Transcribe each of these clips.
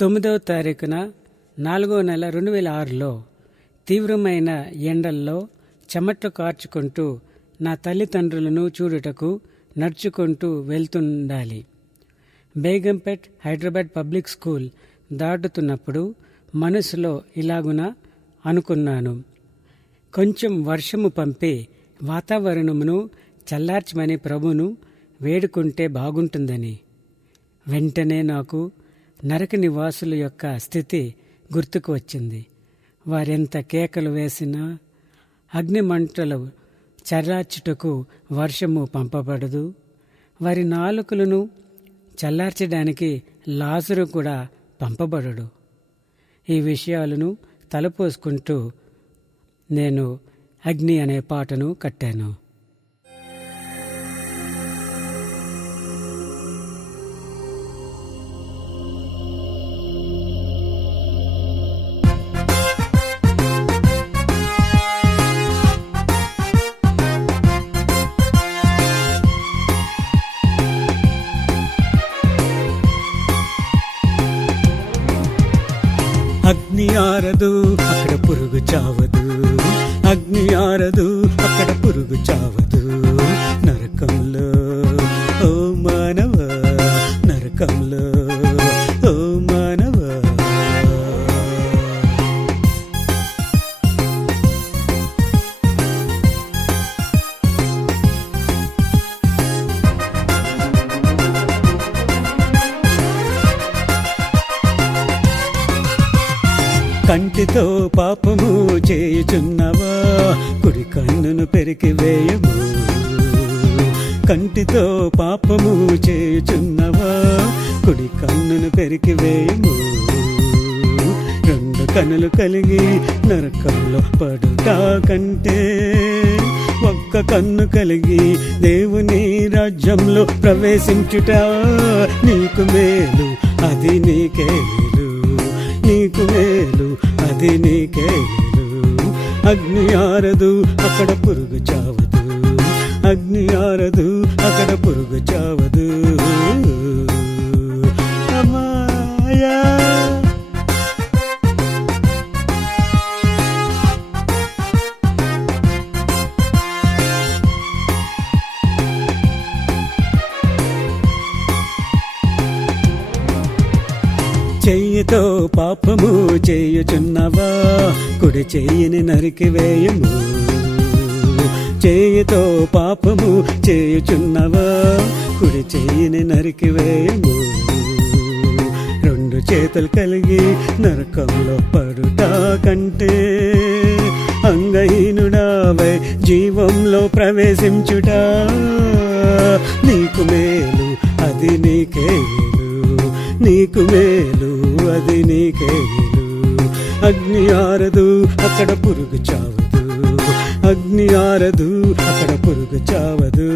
9వ తారీఖున 4వ నెల 2006లో తీవ్రమైన ఎండల్లో చెమట్లు కార్చుకుంటూ నా తల్లిదండ్రులను చూడుటకు నడుచుకుంటూ వెళ్తుండాలి. బేగంపేట్ హైదరాబాద్ పబ్లిక్ స్కూల్ దాటుతున్నప్పుడు మనసులో ఇలాగున అనుకున్నాను, కొంచెం వర్షము పంపి వాతావరణమును చల్లార్చమని ప్రభువును వేడుకుంటే బాగుంటుందని. వెంటనే నాకు నరక నివాసుల యొక్క స్థితి గుర్తుకు వచ్చింది. వారెంత కేకలు వేసినా అగ్నిమంటలు చల్లార్చుటకు వర్షము పంపబడదు. వారి నాలుకలను చల్లార్చడానికి లాజరు కూడా పంపబడడు. ఈ విషయాలను తలపోసుకుంటూ నేను అగ్ని అనే పాటను కట్టాను. అగ్ని ఆరదు అక్కడ పురుగు చావదు, అగ్ని ఆరదు అక్కడ పురుగు చావదు. నరకంలో ఓ మానవ, నరకంలో ఓ మానవ. కంటితో పాపము చేయుచున్నవా, కుడి కన్నును పెరికి వేయము. కంటితో పాపము చేయుచున్నవా, కుడి కన్నును పెరికి వేయము. రెండు కన్నులు కలిగి నరకంలో పడుట కంటే ఒక్క కన్ను కలిగి దేవుని రాజ్యంలో ప్రవేశించుట నీకు మేలు, అది నీకే మేలు, నీకు మేలు, అది నీకే మేలు. అగ్ని ఆరదు అక్కడ పురుగు చావదు, అగ్ని ఆరదు అక్కడ పురుగు చావదు. అమ్మాయా చెయ్యితో పాపము చేయుచున్నవా, కుడి చెయ్యిని నరికి వేయము. చెయ్యితో పాపము చేయుచున్నవా, కుడి చెయ్యిని నరికి వేయము. రెండు చేతులు కలిగి నరకంలో పడుట కంటే అంగహీనుడావై జీవంలో ప్రవేశించుట నీకు మేలు, అది నీకే మేలు, నీకు మేలు, అది నీకే మేలు. అగ్ని ఆరదు అక్కడ పురుగు చావదు, అగ్ని ఆరదు అక్కడ పురుగు చావదు.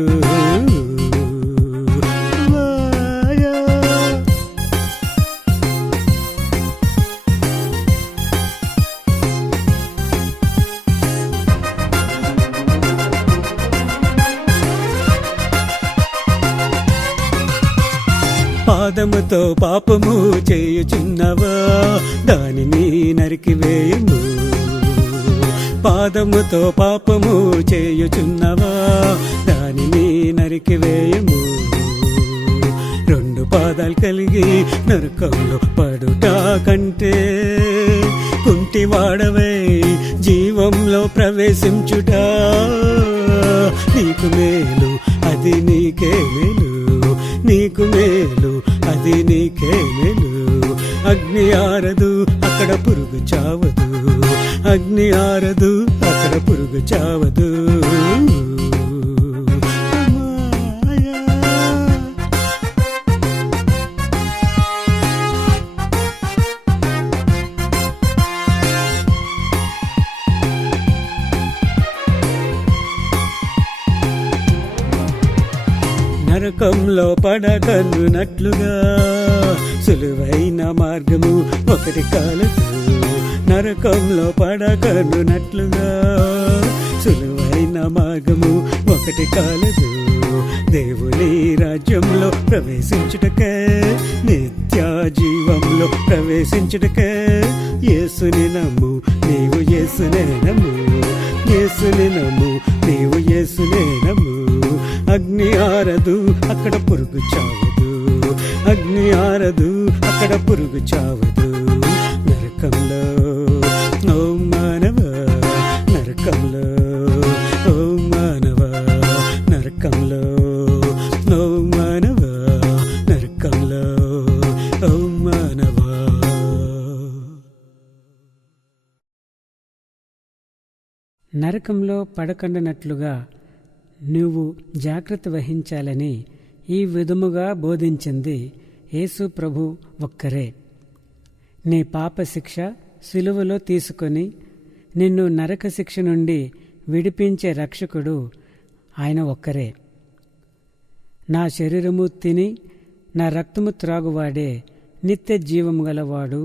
పాదముతో పాపము చేయుచున్నవా, దానిని నరికి వేయము. పాదముతో పాపము చేయుచున్నవా, దానిని నరికి వేయము. రెండు పాదాలు కలిగి నరకంలో పడుట కంటే కుంటివాడవై జీవంలో ప్రవేశించుట నీకు మేలు, అది నీకే మేలు, నీకు మేలు, అది నీకే మేలు. అగ్ని ఆరదు అక్కడ పురుగు చావదు, అగ్ని ఆరదు అక్కడ పురుగు చావదు. నరకంలో పడకనున్నట్లుగా సులువైన మార్గము ఒకటి కాలదు. నరకంలో పడకనున్నట్లుగా సులువైన మార్గము ఒకటి కాలదు. దేవుని రాజ్యంలో ప్రవేశించుటకే, నిత్య జీవంలో ప్రవేశించుటకే యేసుని నమ్ము, నీవు యేసునే నమ్ము, యేసుని నమ్ము, నీవు యేసునే నమ్ము. అగ్ని ఆరదు అక్కడ పురుగు చావదు, అగ్ని ఆరదు అక్కడ పురుగు చావదు. నరకంలో ఓ మానవ, నరకంలో ఓ మానవ, నరకంలో ఓ మానవ, నరకంలో ఓ మానవ. నరకంలో పడకండనట్లుగా నువ్వు జాగ్రత్త వహించాలని ఈ విధముగా బోధించింది యేసు ప్రభు ఒక్కరే. నీ పాప శిక్ష సిలువలో తీసుకొని నిన్ను నరక శిక్ష నుండి విడిపించే రక్షకుడు ఆయన ఒక్కరే. నా శరీరము తిని నా రక్తము త్రాగువాడే నిత్య జీవము గలవాడు,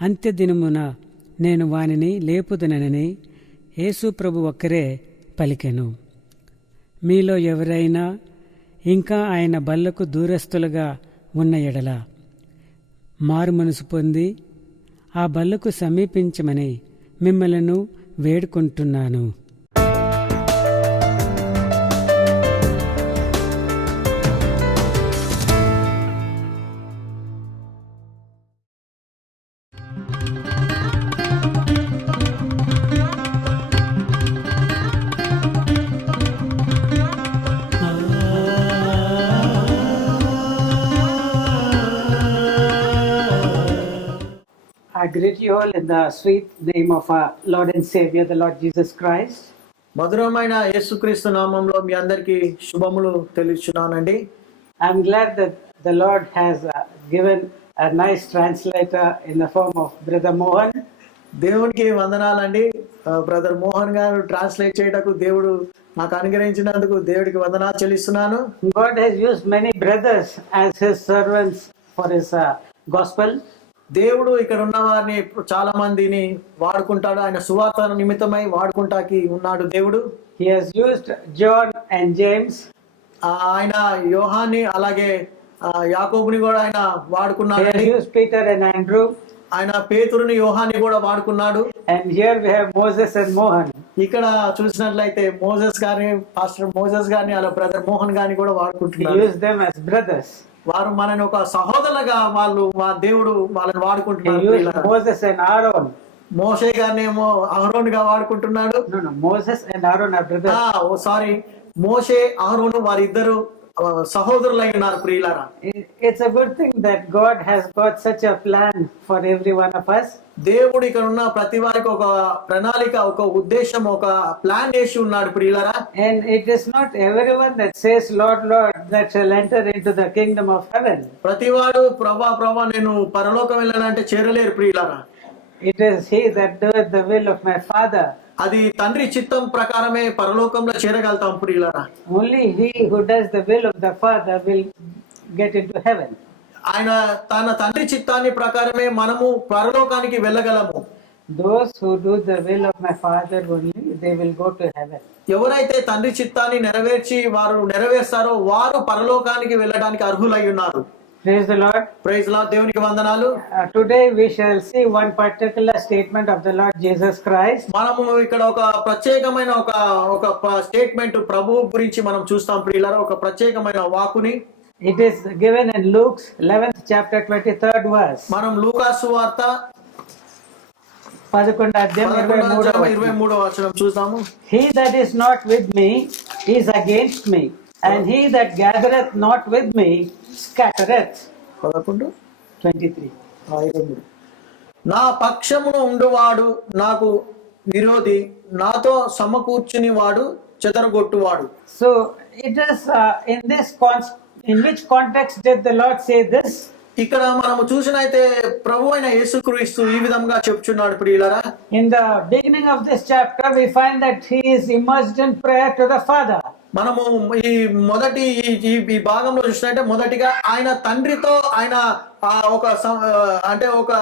అంత్యదినమున నేను వానిని లేపుదనని యేసు ప్రభు ఒక్కరే పలికెను. మీలో ఎవరైనా ఇంకా ఆయన బల్లకు దూరస్తులుగా ఉన్న ఎడల మారు మనసు పొంది ఆ బల్లకు సమీపించమని మిమ్మలను వేడుకుంటున్నాను. I greet you all in the sweet name of our Lord and Savior, the Lord Jesus Christ. మధురమైన యేసుక్రీస్తు నామంలో మీ అందరికీ శుభములు తెలుస్తున్నానండి. I'm glad that the Lord has given a nice translator in the form of Brother Mohan. దేవునికి వందనాలండి. Brother Mohan గారు translate చేయటకు దేవుడు నాకు అనుగ్రహించినందుకు దేవుడికి వందనాలు చెల్లిస్తున్నాను. God has used many brothers as his servants for his gospel. దేవుడు ఇక్కడ ఉన్న వారిని చాలా మందిని వాడుకుంటాడు, ఆయన సువార్త నిమిత్తమై వాడుకుంటాకి ఉన్నాడు దేవుడు. He has used John and James. ఆయన యోహాన్ని అలాగే యాకోబుని కూడా ఆయన He వాడుకున్నాడు. has used Peter and Andrew. ఆయన పేతురుని యోహాన్ని కూడా వాడుకున్నాడు. And here we have Moses and Mohan. ఇక్కడ చూసినట్లయితే మోసెస్ గారిని, పాస్టర్ మోసెస్ గారిని అలా బ్రదర్ మోహన్ గారిని కూడా He వాడుకుంటున్నారు. used them as brothers. వారు మనని ఒక సహోదరులుగా మా దేవుడు వాళ్ళని He వాడుకుంటున్నారు. used Moses and Aaron. మోషే గారిని ఏమో అహరోన్ గా వాడుకుంటున్నాడు. No, Moses and Aaron are brothers. Sorry, మోషే అహరోను వారిద్దరు సహోదరులై ఉన్నారు ప్రియులారా. It's a good thing that God has got such a plan for every one of us. దేవుడు ఇక్కడ ఉన్న ప్రతి వారికి ఒక ప్రణాళిక, ఒక ఉద్దేశం, ఒక ప్లాన్ చేసి ఉన్నాడు ప్రియులారా. And it is not everyone that says, Lord, Lord, that shall enter into the kingdom of heaven. ప్రతివాడు ప్రభా నేను పరలోకం వెళ్ళానంటే చేరలేరు ప్రియులారా. It is he that doeth the will of my Father. అది తండ్రి చిత్తం ప్రకారమే పరలోకంలో చేరగలుగుతాం ప్రియులారా. Only he who does the will of the Father will get into heaven. ఆయన తన తండ్రి చిత్తాన్ని ప్రకారమే మనము పరలోకానికి వెళ్ళగలము. Those who do the will of my Father only, they will go to heaven. ఎవరైతే తండ్రి చిత్తాన్ని నెరవేర్స్తారో వారు పరలోకానికి వెళ్ళడానికి అర్హులై ఉన్నారు. Praise the Lord. Praise Lord, దేవునికి వందనాలు. Today we shall see one particular statement of the Lord Jesus Christ. మనము ఇక్కడ ఒక ప్రత్యేకమైన ఒక స్టేట్మెంట్ ప్రభువు గురించి మనం చూస్తాం ప్రియులారా. ఒక ప్రత్యేకమైన వాక్కుని It is given in Luke's 11th chapter 23rd verse. మనం లూకా సువార్త 11వ అధ్యాయం 23వ వచనం చూస్తాము. He that is not with me is against me, and he that gathereth not with me scattereth. 11 23. 23. నా పక్షమును ఉండువాడు నాకు విరోధి, నాతో సమకూర్చుని వాడు చెదరగొట్టువాడు. So it is in which context did the Lord say this? ఇక్కడ మనము చూసినైతే ప్రభు అయిన యేసుక్రీస్తు ఈ విధంగా చెప్తున్నాడు ప్రియులారా. In the beginning of this chapter we find that he is immersed in prayer to the Father. మనము ఈ మొదటి ఈ భాగంలో చూసినట్టే మొదటిగా ఆయన తండ్రితో ఆయన అంటే ఒక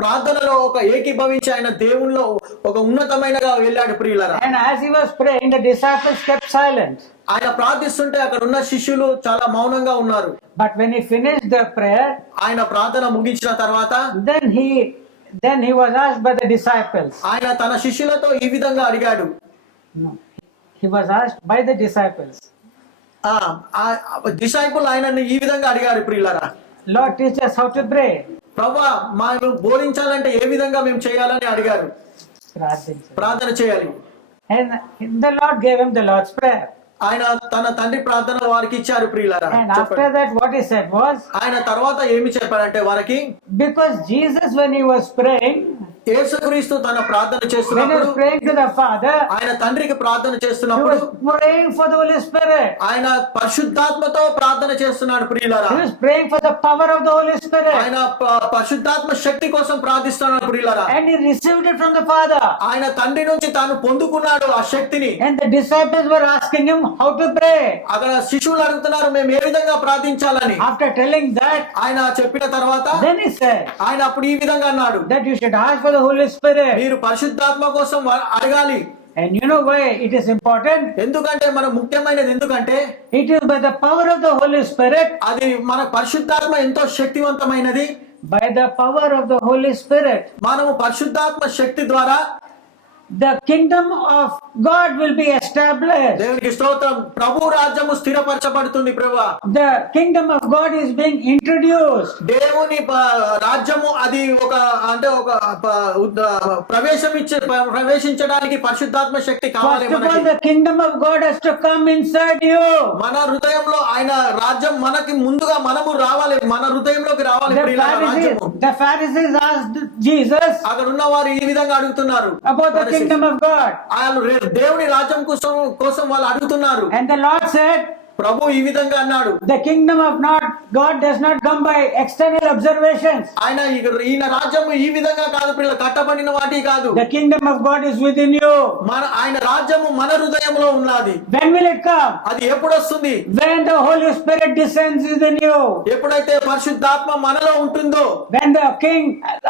ప్రార్థనలో ఒక ఏకీభవించి ఆయన దేవునిలో ఒక ఉన్నతమైనగా వెళ్ళాడు ప్రియులరా. And as he was praying, the disciples kept silent. ఆయన ప్రార్థిస్తుంటే అక్కడ ఉన్న శిష్యులు చాలా మౌనంగా ఉన్నారు. But when he finished the prayer, ఆయన ప్రార్థన ముగించిన తర్వాత then he was asked by the disciples. ఆయన తన శిష్యులతో ఈ విధంగా అడిగాడు. No, he was asked by the disciples. Disciple ఆయనని ఈ విధంగా అడిగారు ప్రియులరా. Lord, teach us how to pray. ప్రభువా మనం బోధించాలంటే ఏ విధంగా మేము చేయాలని అడిగారు. ప్రార్థన చేయాలి. And the Lord gave him the Lord's prayer. ఆయన తన తండ్రి ప్రార్థన వారికి ఇచ్చారు ప్రియులారా. And after that what he said was, ఆయన తర్వాత ఏమి చెప్పారంటే వారికి, because Jesus when he was praying, యేసుక్రీస్తు తన ప్రార్థన when he చేస్తున్నప్పుడు was praying to the Father, ఆయన తండ్రికి ప్రార్థన he చేస్తున్నప్పుడు was praying for the Holy Spirit. ఆయన పరిశుద్ధాత్మతో ప్రార్థన చేస్తున్నాడు ప్రియులారా. He was praying for the power of the Holy Spirit. ఆయన పరిశుద్ధాత్మ శక్తి కోసం ప్రార్థిస్తున్నాడు ప్రియులారా. And he received it from the Father. ఆయన తండ్రి నుంచి తాను పొందుకున్నాడు ఆ శక్తిని. And the disciples were asking him how to pray. అక్కడ శిష్యులు అడుగుతున్నారు మేము ఏ విధంగా ప్రార్థించాలని. After telling that, ఆయన చెప్పిన తర్వాత then he said ఆయన అప్పుడు ఈ విధంగా అన్నాడు, that you should ask for the Holy Spirit. మీరు పరిశుద్ధాత్మ కోసం అడగాలి. And you know why it is important? ఎందుకంటే మన ముఖ్యమైనది ఎందుకంటే It is by the power of the Holy Spirit. అది మన పరిశుద్ధాత్మ ఎంతో శక్తివంతమైనది. By the power of the Holy Spirit, మనము పరిశుద్ధాత్మ శక్తి ద్వారా the kingdom of God will be established. దేవునికి స్తోత్రం. ప్రభు రాజ్యము స్థిరపరచబడుతుంది ప్రభువా. The kingdom of God is being introduced. దేవుని రాజ్యము అది ఒక అంటే ఒక ప్రవేశించడానికి పరిశుద్ధాత్మ శక్తి కావాలి First of all, మనకి. the kingdom of God has to come inside you. మన హృదయంలో ఆయన రాజ్యం మనకి ముందుగా మనము రావాలి, మన హృదయంలోకి రావాలి. The Pharisees asked Jesus అక్కడ ఉన్న వారు ఈ విధంగా అడుగుతున్నారు about the kingdom of God. వాళ్ళు దేవుని రాజ్యం కోసం వాళ్ళు అడుగుతున్నారు. And the Lord said, ప్రభు ఈ విధంగా అన్నాడు, the kingdom of God does not come by external observations. ఆయన ఈయన రాజ్యం ఈ విధంగా కాదు, పిల్లలు కట్టబడిన వాటి కాదు. The kingdom of God is within you. ఆయన రాజ్యము మన హృదయంలో ఉన్నది. When will it come? అది ఎప్పుడు వస్తుంది? When the Holy Spirit descends within you. ఎప్పుడైతే పరిశుద్ధాత్మ మనలో ఉంటుందో. When the King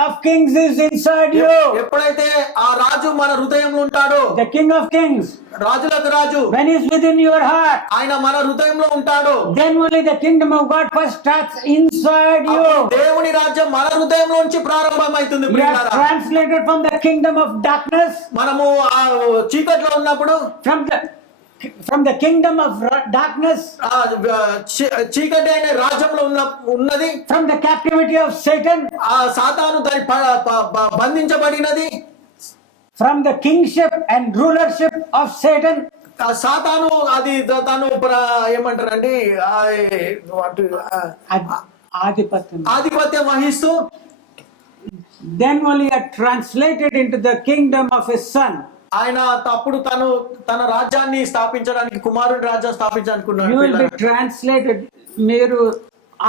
of Kings is inside you. ఎప్పుడైతే ఆ రాజు మన హృదయంలో ఉంటాడో. The King of Kings, రాజులకు రాజు, when he is within your heart, ఆయన మన హృదయంలో ఉంటాడో. then only the kingdom of God first starts inside you. దేవుని రాజ్యం మన హృదయంలో నుంచి ప్రారంభమైతుంది. We are translated from the kingdom of darkness. మనము ఆ చీకట్లో ఉన్నప్పుడు from the kingdom of darkness, చీకటి అనే రాజ్యంలో ఉన్నది. from the captivity of Satan, ఆ సాతాను దాని బంధించబడినది. from the kingship and rulership of Satan, సాతాను అది తాను ఏమంటారండి ఆధిపత్యం వహిస్తూ then only are translated into the kingdom of his son. ఆయన అప్పుడు తన రాజ్యాన్ని స్థాపించడానికి, కుమారుడి రాజ్యాన్ని స్థాపించాలనుకున్నాడు. You will be translated. మీరు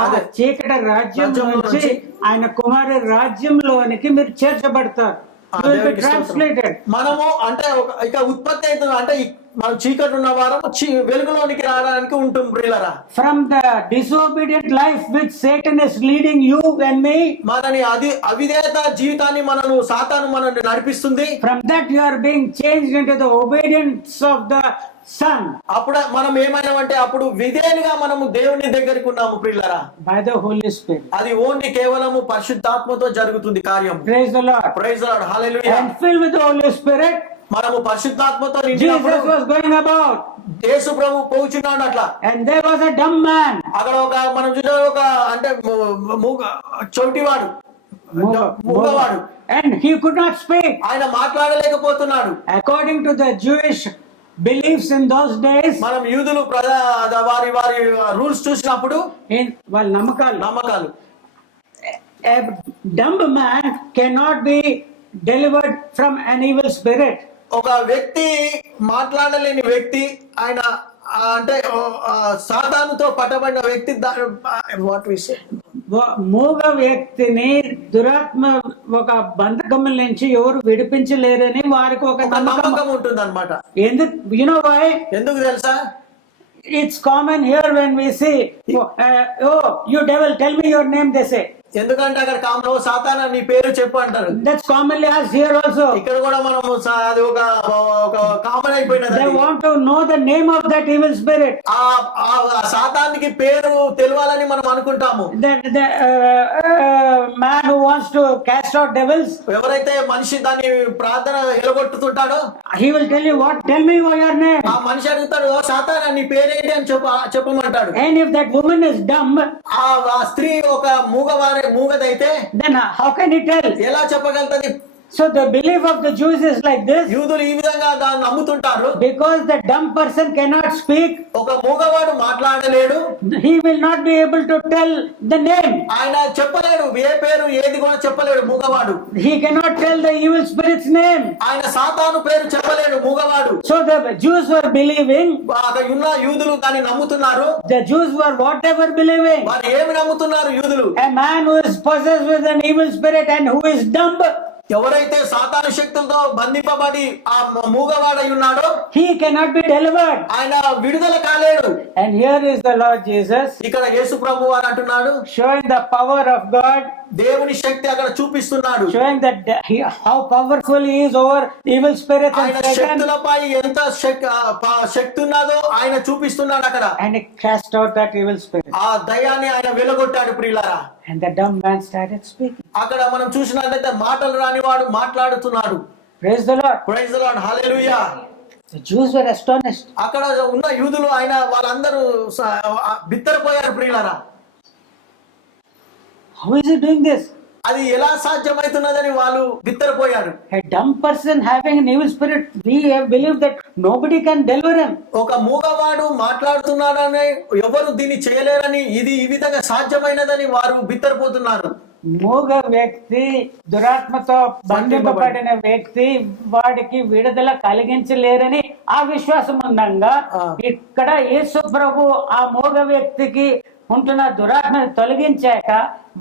ఆ చీకటి రాజ్యం నుంచి ఆయన కుమారుడి రాజ్యంలోనికి మీరు చేర్చబడతారు. You will be translated. మనము అంటే ఇక ఉత్పత్తి అవుతుంది అంటే మనం చీకటి ఉన్న వారం వెలుగులోనికి రావడానికి ఉంటుంది ప్రియులారా. From the disobedient life which Satan is leading you and me, మనని అవిధేయత జీవితాన్ని సాతాను మనల్ని నడిపిస్తుంది. From that you are being changed into the obedience of the Son. అప్పుడు మనం ఏమైనామంటే అప్పుడు విధేయునిగా మనము దేవుని దగ్గరికి ఉన్నాము ప్రియులారా. By the Holy Spirit. అది ఓన్లీ కేవలము పరిశుద్ధాత్మతో జరుగుతుంది కార్యం. Praise the Lord. Praise the Lord. Hallelujah. And filled with the Holy Spirit, మనము పరిశుద్ధాత్మతో Jesus was going about. యేసు ప్రభు పోచున్నాడు అట్లా. And there was a dumb man. అక్కడ మనం చూసే అంటే చౌటివాడు, మూగవాడు. And he could not speak. ఆయన మాట్లాడలేకపోతున్నాడు. According to the Jewish beliefs in those days, మనం యూదులు వారి రూల్స్ చూసినప్పుడు వాళ్ళ నమ్మకాలు, a dumb man cannot be delivered from an evil spirit. ఒక వ్యక్తి మాట్లాడలేని వ్యక్తి ఆయన అంటే సాతానుతో పట్టబడిన వ్యక్తి వాట్ వి సే మూగ వ్యక్తిని దురాత్మ ఒక బంధకముల నుంచి ఎవరు విడిపించలేరని వారికి ఒక ఒక నమ్మకం. నమ్మకం ఉంటుంది అనమాట. ఎందుకు you know why? ఎందుకు తెలుసా? It's common here when we say, oh, you devil, tell me your name, they say. ఎందుకంటే అక్కడ కామన్, ఓ సాతానా నీ పేరు చెప్పు అంటారు. That's commonly asked here also. ఇక్కడ కూడా మనము అది ఒక common అయిపోయినది. They want to know the name of that evil spirit. ఆ సాతానికి పేరు తెలియాలని మనం అనుకుంటాము. The man who wants to cast out devils, ఎవరైతే మనిషి దాన్ని ప్రార్థన ఎలగొట్టుతుంటాడో, he will tell you what, tell me your name. ఆ మనిషి అడుగుతాడు, ఓ సాతానా నీ పేరేంటి అని చెప్పమంటాడు. And if that woman is dumb, ఆ స్త్రీ ఒక మూగదైతే then how can he tell? ఎలా చెప్పగలుగుతుంది? So the belief of the Jews is like this. యూదులు ఈ విధంగా దాన్ని నమ్ముతుంటారు. Because the dumb person cannot speak, ఒక మూగవాడు మాట్లాడలేడు, he will not be able to tell the name. ఆయన చెప్పలేడు, ఏ పేరు ఏది కూడా చెప్పలేడు మూగవాడు. He cannot tell the evil spirit's name. ఆయన సాతాను పేరు చెప్పలేడు మూగవాడు. So the Jews were believing, అక్కడ ఉన్న యూదులు దాన్ని నమ్ముతున్నారు. the Jews were whatever believing. వారు ఏమి నమ్ముతున్నారు యూదులు? A man who is possessed with an evil spirit and who is dumb, ఎవరైతే సాతాను శక్తులతో బంధింపబడి ఆ మూగవాడై ఉన్నాడో, he cannot be delivered. ఆయన విడుదల కాలేడు. And here is the Lord Jesus ఇక్కడ యేసు ప్రభు వారు అంటున్నాడు, showing the power of God, దేవుని శక్తి అక్కడ చూపిస్తున్నాడు. showing that how powerful he is over evil spirits ఆయన and Satan. శక్తులపై ఎంత శక్తి ఉన్నదో ఆయన చూపిస్తున్నాడు అక్కడ. And he cast out that evil spirit. ఆ దయ్యాన్ని ఆయన వెలగొట్టాడు ప్రియులారా. And the dumb man started speaking. అక్కడ మనం చూసినట్లయితే మాటలు రానివాడు మాట్లాడుతున్నాడు. Praise the Lord. Praise the lord, hallelujah. The Jews were astonished. అక్కడ ఉన్న యూదులు వాళ్ళందరూ బిత్తరపోయారు ప్రియులారా. How is he doing this? అది ఎలా సాధ్యమవుతున్నదని వాళ్ళు బిత్తరపోయారు. A dumb person having an evil spirit, we have believed that nobody can deliver him. ఒక మూగవాడు మాట్లాడుతున్నాడని ఎవరు దీన్ని చేయలేరని, ఇది ఈ విధంగా సాధ్యమైనదని వారు బిత్తరపోతున్నారు. మూగ వ్యక్తి, దురాత్మతో బంధింపబడిన వ్యక్తి, వాడికి విడుదల కలిగించలేరని ఆ విశ్వాసం ఉండగా, ఇక్కడ యేసు ప్రభు ఆ మూగ వ్యక్తికి ఉంటున్న దురాత్మని తొలగించాక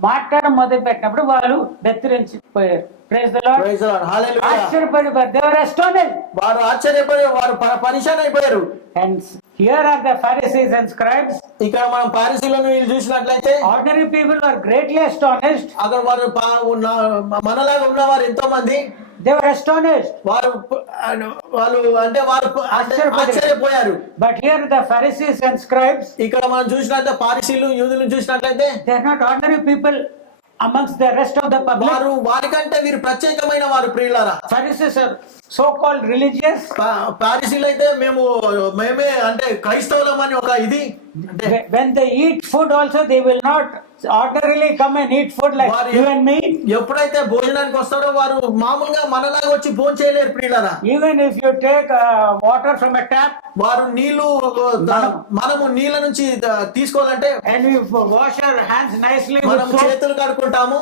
మాట్లాడడం మొదలు పెట్టినప్పుడు వాళ్ళు బెత్తిరించిపోయారు. Praise the Lord. Praise the lord, hallelujah. ఆశ్చర్యపడిపోయారు. They were astonished. వారు ఆశ్చర్యపోయారు, వారు పరిశాన్ అయిపోయారు. And here are the Pharisees and scribes. ఇక్కడ మనం పారిసీలను వీళ్ళు చూసినట్లయితే Ordinary people were greatly astonished. అక్కడ వారు మనలాగా ఉన్నవారు ఎంతో మంది They were astonished. వాళ్ళు అంటే వారు ఆశ్చర్యపోయారు. But here the Pharisees and scribes, ఇక్కడ మనం చూసినట్లయితే పారిసీలు యూదులను చూసినట్లయితే they are not ordinary people amongst the rest of the public. వారు వారికంటే వీరు ప్రత్యేకమైన వారు ప్రియులారా. Pharisees are so-called religious. పారిసీలు అయితే మేమే అంటే క్రైస్తవులం అని ఒక ఇది. When they eat food also, they will not ordinarily come and eat food like you and me. ఎప్పుడైతే భోజనానికి వస్తారో వారు మామూలుగా మనలాగా వచ్చి భోజనం చేయలేరు ప్రియులారా. Even if you take water from a tap, వారు మనము నీళ్ళ నుంచి తీసుకోవాలంటే and we wash our hands nicely with మనం soap, చేతులు కడుక్కుంటాము.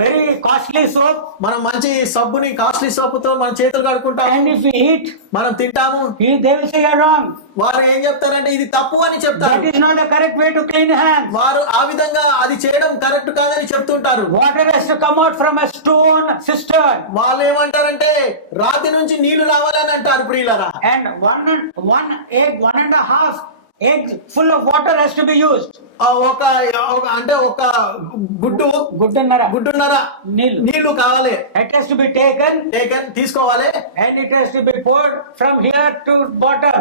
very costly soap, మనం మంచి సబ్బుని కాస్ట్లీ సబ్బుతో మనం చేతులు కడుక్కుంటాము. and if we eat, మనం తింటాము. they will say you're wrong. వారు ఏం చెప్తారంటే ఇది తప్పు అని చెప్తారు. That is not a correct way to clean hands. వారు ఆ విధంగా అది చేయడం కరెక్ట్ కాదని చెప్తుంటారు. Water has to come out from a stone cistern. వాళ్ళు ఏమంటారంటే రాతి నుంచి నీళ్లు రావాలని అంటారు ప్రియులారా. And one egg, 1.5 eggs full of water has to be used. అంటే ఒక గుడ్డున్నర నీళ్లు కావాలి. It has to be taken తీసుకోవాలి. and it has to be poured from here to bottom.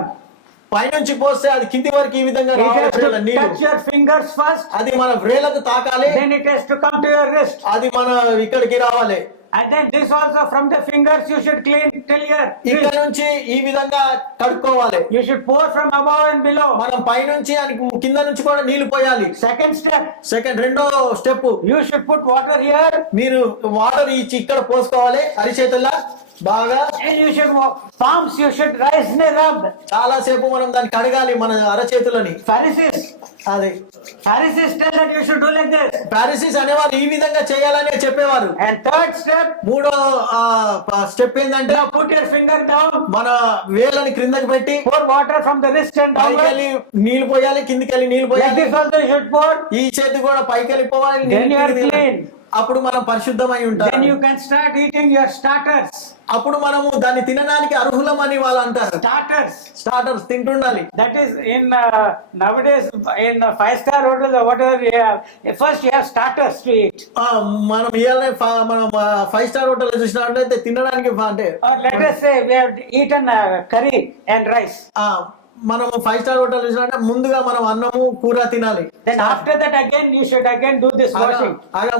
పైనుంచి పోస్తే అది కింది వరకు ఈ విధంగా It has to రావాలి. touch your fingers first. అది మన వ్రేలకు తాకాలి. Then it has to come to your wrist. అది మన ఇక్కడికి రావాలి. And then this also from the fingers you should clean till here. ఇక్కడ నుంచి ఈ విధంగా కడుక్కోవాలి. You should pour from above and below. మనం పైనుంచి కింద నుంచి కూడా నీళ్లు పోయాలి. రెండో step, you should put water here. మీరు వాటర్ ఇచ్చి ఇక్కడ పోసుకోవాలి అరిచేతుల్లా బాగా. And you should palms you should rise and rub. చాలా సేపు మనం దాన్ని కడగాలి మన అరచేతులని. Pharisees అది Pharisees tell that you should do like this. పారిసిస్ అనేవారు ఈ విధంగా చేయాలని చెప్పేవారు. And third step, మూడో స్టెప్ ఏంటంటే now put your finger down, మన వేళ్ళని క్రిందకి పెట్టి pour water from the wrist and పైకి downward. వెళ్ళి నీళ్లు పోయాలి, కిందికి వెళ్ళి నీళ్లు Like పోయాలి. this also you should pour. ఈ చేతి కూడా పైకి వెళ్ళిపోవాలి, Then నీళ్ళు you are కిందికి వెళ్ళాలి. clean. అప్పుడు మనం పరిశుద్ధమై ఉంటాం. Then you can start eating your starters. అప్పుడు మనము దాన్ని తినడానికి అర్హులమని వాళ్ళు అంటారు. Starters. స్టార్టర్స్ తింటుండాలి. That is in nowadays in 5-star hotels or whatever you have. First you have starters to eat. మనం ఇవాళ మనం 5 స్టార్ హోటల్ చూసినట్లయితే తినడానికి అంటే Or let us say we have eaten curry and rice. మనం 5 star hotel చూసినట్టే ముందుగా మనం అన్నము కూర తినాలి. Then after that again you should again do this washing.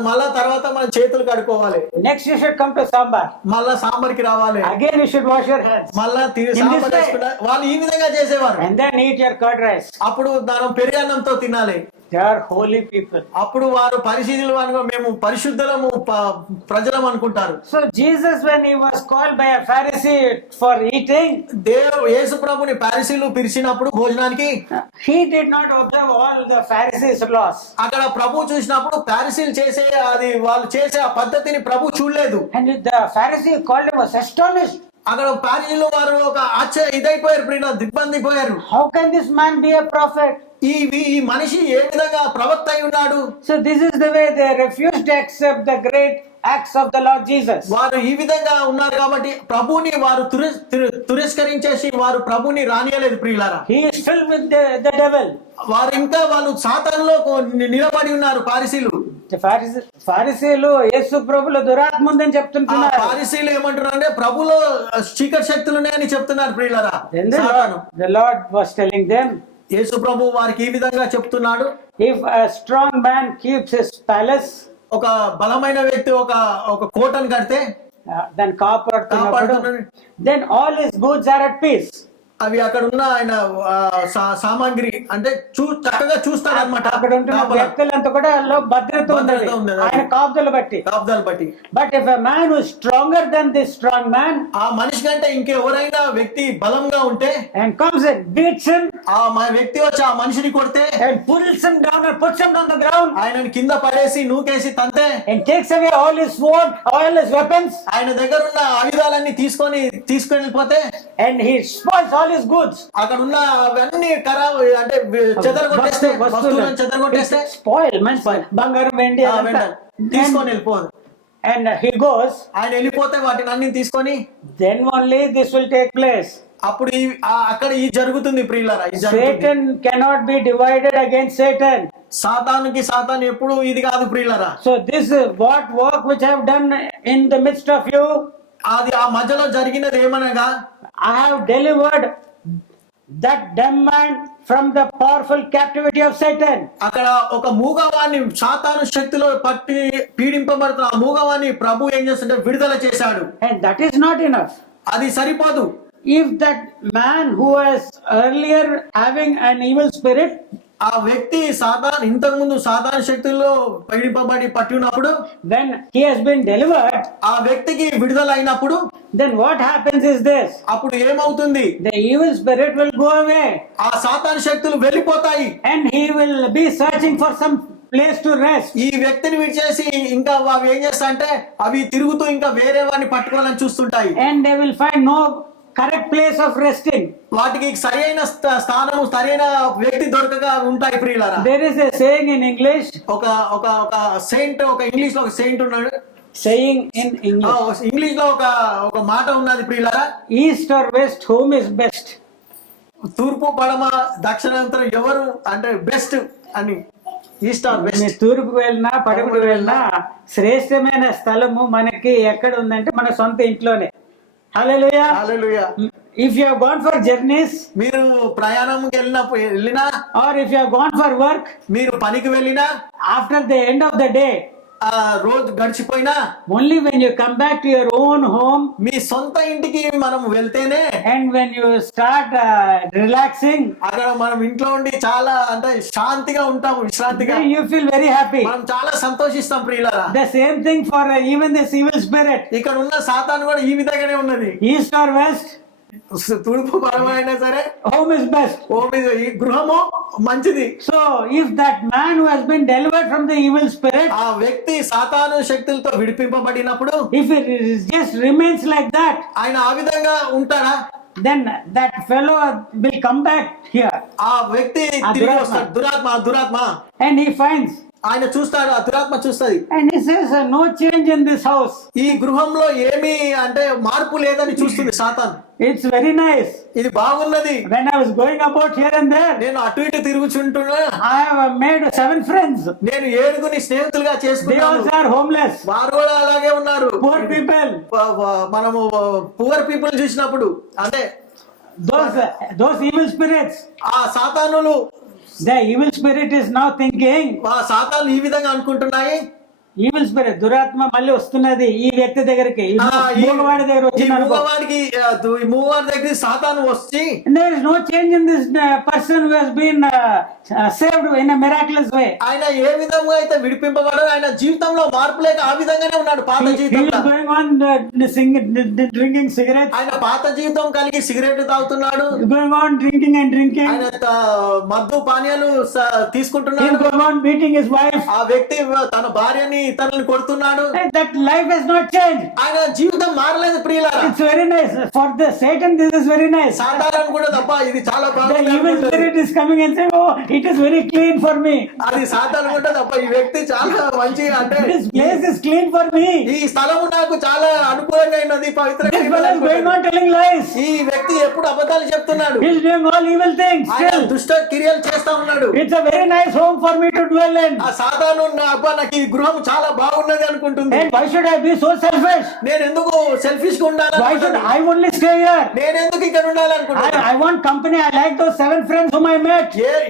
మళ్ళా తర్వాత మనం చేతులు కడుక్కోవాలి. Next you should come to sambar. మళ్ళా సాంబార్కి రావాలి. Again you should wash your hands. మళ్ళా this సాంబార్ way. వేసుకుంటా వాళ్ళు ఈ విధంగా చేసేవారు. And then eat your curd rice. అప్పుడు దానం పెరుగన్నంతో తినాలి. They are holy people. అప్పుడు వారు పరిశీలు అనుకో మేము పరిశుద్ధులము ప్రజలం అనుకుంటారు. So Jesus, when he was called by a Pharisee for eating, యేసు ప్రభుని పరిశీలు పిలిచినప్పుడు భోజనానికి he did not observe all the Pharisees' laws. అక్కడ ప్రభు చూసినప్పుడు పరిశీలు చేసే అది వాళ్ళు చేసే ఆ పద్ధతిని ప్రభు చూడలేదు. And the Pharisee called him was astonished. అక్కడ పరిశీలు వారు ఒక ఇదైపోయారు, ప్రియుల దిగ్బందిపోయారు. How can this man be a prophet? ఈ మనిషి ఏ విధంగా ప్రవక్త అయి ఉన్నాడు? So this is the way they refused to accept the great acts of the Lord Jesus. వారు ఈ విధంగా ఉన్నారు కాబట్టి ప్రభుని వారు తిరస్కరించేసి వారు ప్రభుని రానియలేదు. ప్రియులారా, He is filled with the devil. వారు ఇంకా వాళ్ళు సాతానులో నిలబడి ఉన్నారు. పారిసీలు ఫారిసీలు యేసు ప్రభులో దురాత్మ ఉందని చెప్తున్నారు. పారిసీలు ఏమంటున్నారు అంటే ప్రభులో చీకటి శక్తులు ఉన్నాయని చెప్తున్నారు. ప్రియులారా, The Lord was telling them, యేసు ప్రభు వారికి ఈ విధంగా చెప్తున్నాడు, if a strong man keeps his palace, ఒక బలమైన వ్యక్తి ఒక కోటను కడితే దాన్ని కాపాడుతున్నప్పుడు, then all his goods are at peace. అవి అక్కడ ఉన్న ఆయన సామాగ్రి అంటే చక్కగా చూస్తాడు అనమాట. అక్కడ ఉంటున్న వ్యక్తులంతా కూడా భద్రత ఉంది ఆయన కాపుదలు బట్టి. But if a man who stronger than this strong man, ఆ మనిషి కంటే ఇంకెవరైనా వ్యక్తి బలంగా ఉంటే and comes and beats him, ఆ వ్యక్తి వచ్చి ఆ మనిషిని కొడితే, and pulls him down and puts him on the ground, ఆయనని కింద పడేసి నూకేసి తంతే, and takes away all his sword, all his weapons, ఆయన దగ్గర ఉన్న ఆయుధాలన్నీ తీసుకొని వెళ్ళిపోతే, and he spoils all his goods, అక్కడ ఉన్న అవన్నీ ఖరాబ్ అంటే చెదరగొట్టేస్తే, వస్తువులను చెదరగొట్టేస్తే, స్పాయిల్ మీన్స్ బంగారం వెండి తీసుకొని వెళ్ళిపోదు. And he goes, ఆయన వెళ్ళిపోతే వాటిని అన్ని తీసుకొని, then only this will take place. అప్పుడు అక్కడ ఈ జరుగుతుంది. ప్రియులారా, Satan cannot be divided against Satan. సాతాను ఎప్పుడు ఇది కాదు. ప్రియులారా, So this is what work which I have done in the midst of you. అది ఆ మధ్యలో జరిగినది ఏమనగా, I have delivered that dumb man from the powerful captivity of Satan. అక్కడ ఒక మూగవాన్ని సాతాను శక్తిలో పట్టి పీడింపబడుతున్న ఆ మూగవాన్ని ప్రభు ఏం చేస్తుంటే విడుదల చేశాడు. And that is not enough. అది సరిపోదు. If that man who was earlier having an evil spirit, ఆ వ్యక్తి ఇంతకు ముందు సాతాను శక్తుల్లో పీడింపబడి పట్టి ఉన్నప్పుడు, when he has been delivered, ఆ వ్యక్తికి విడుదల అయినప్పుడు, then what happens is this, అప్పుడు ఏమవుతుంది? the evil spirit will go away, ఆ సాతాను శక్తులు వెళ్ళిపోతాయి, and he will be searching for some place to rest. ఈ వ్యక్తిని విడిచేసి ఇంకా అవి ఏం చేస్తా అంటే అవి తిరుగుతూ ఇంకా వేరే వాడిని పట్టుకోవాలని చూస్తుంటాయి, and they will find no correct place of resting. వాటికి సరైన స్థానం సరైన వ్యక్తి దొరకగా ఉంటాయి. ప్రియులారా, There is a saying in English, ఒక సెయింట్, ఒక ఇంగ్లీష్ లో ఒక సెయింట్ ఉన్నాడు. saying in English, ఇంగ్లీష్ లో ఒక మాట ఉన్నది. ప్రియులారా, east or west, whom is best? తూర్పు పడమ దక్షిణాంతరం ఎవరు అంటే బెస్ట్ అని. East or west. తూర్పుకు వెళ్ళినా పడమకు వెళ్ళినా శ్రేష్టమైన స్థలము మనకి ఎక్కడ ఉందంటే మన సొంత ఇంట్లోనే. హల్లెలూయా, హల్లెలూయా. If you have gone for journeys, మీరు ప్రయాణంకి వెళ్ళినా, or if you have gone for work, మీరు పనికి వెళ్ళినా, after the end of the day, రోజు గడిచిపోయినా, only when you come back to your own home, మీ సొంత ఇంటికి మనం వెళ్తేనే, and when you start relaxing, అక్కడ మనం ఇంట్లో ఉండి చాలా అంటే శాంతిగా ఉంటాము, విశ్రాంతిగా, you feel very happy. మనం చాలా సంతోషిస్తాం. ప్రియులారా, The same thing for even this evil spirit. ఇక్కడ ఉన్న సాతాను కూడా ఈ విధంగానే ఉన్నది. East or west, తూర్పు పరమైనా సరే home is best. ఈ గృహము మంచిది. So if that man who has been delivered from the evil spirit, ఆ వ్యక్తి సాతాను శక్తులతో విడిపింపబడినప్పుడు if it just remains like that, ఆయన ఆ విధంగా ఉంటాడా? then that fellow will come back here ఆ వ్యక్తి తిరిగి వస్తాడు. దురాత్మ and he finds, ఆయన చూస్తాడు, ఆ దురాత్మ చూస్తది. and he says, no change in this house. ఈ గృహంలో ఏమీ అంటే మార్పు లేదని చూస్తుంది సాతాన్. It's very nice. ఇది బాగున్నది. When I was going about here and there, నేను అటు ఇటు తిరుగుచుంటున్నా, I have made 7 friends. నేను 7 స్నేహితులుగా They చేసుకున్నాను. also are homeless, వారు కూడా అలాగే ఉన్నారు. poor people. మనము పువర్ పీపుల్ చూసినప్పుడు అంటే Those evil spirits, ఆ సాతానులు, the evil spirit is now thinking, ఆ సాతాను ఈ విధంగా అనుకుంటున్నాయి, evil spirit, దురాత్మ మళ్ళీ వస్తున్నది ఈ వ్యక్తి దగ్గరికి, ఈ మూగవాడి దగ్గర ఈ వచ్చింది అనుకో. మూగవాడి దగ్గర సాతాను వచ్చి, There is no change in this person who has been saved in a miraculous way. ఆయన ఏ విధంగా అయితే విడిపింపబడారు, ఆయన జీవితంలో మార్పు లేక ఆ విధంగానే ఉన్నాడు పాత He is జీవితంలో. going on drinking cigarettes, ఆయన పాత జీవితం కలిగి సిగరెట్ తాగుతున్నాడు, going on drinking and drinking. ఆయన మద్దు పానీయాలు He is తీసుకుంటున్నాడు. going on beating his wife. ఆ వ్యక్తి తన భార్యని ఇతరులను కొడుతున్నాడు. That life has not changed. ఆయన జీవితం మారలేదు ప్రియులారా. It's very nice. For the Satan, this is very nice. సాధారణ కూడా తప్ప ఇది చాలా The బాగుంది evil అనుకుంటుంది. spirit is coming and saying, oh, it is very clean for me. అది సాధారణ కూడా తప్ప ఈ వ్యక్తి చాలా మంచి అంటే This place is clean for me. ఈ స్థలము నాకు చాలా అనుకూలంగా ఉన్నది, This పవిత్రంగా fellow is going on telling lies. ఈ వ్యక్తి ఎప్పుడు అబద్ధాలు చెప్తున్నాడు, He is doing all evil things ఆయన still. దుష్ట క్రియలు చేస్తా ఉన్నాడు. It's a very nice home for me to dwell in. ఆ సాధారణ అబ్బా నాకు ఈ గృహం చాలా బాగున్నది అనుకుంటుంది. And why should I be so selfish? నేను ఎందుకు సెల్ఫిష్ గా ఉండాలి, Why should I only stay here? నేను ఎందుకు ఇక్కడ ఉండాలనుకుంటున్నాను. I want company. I like those 7 friends whom I met.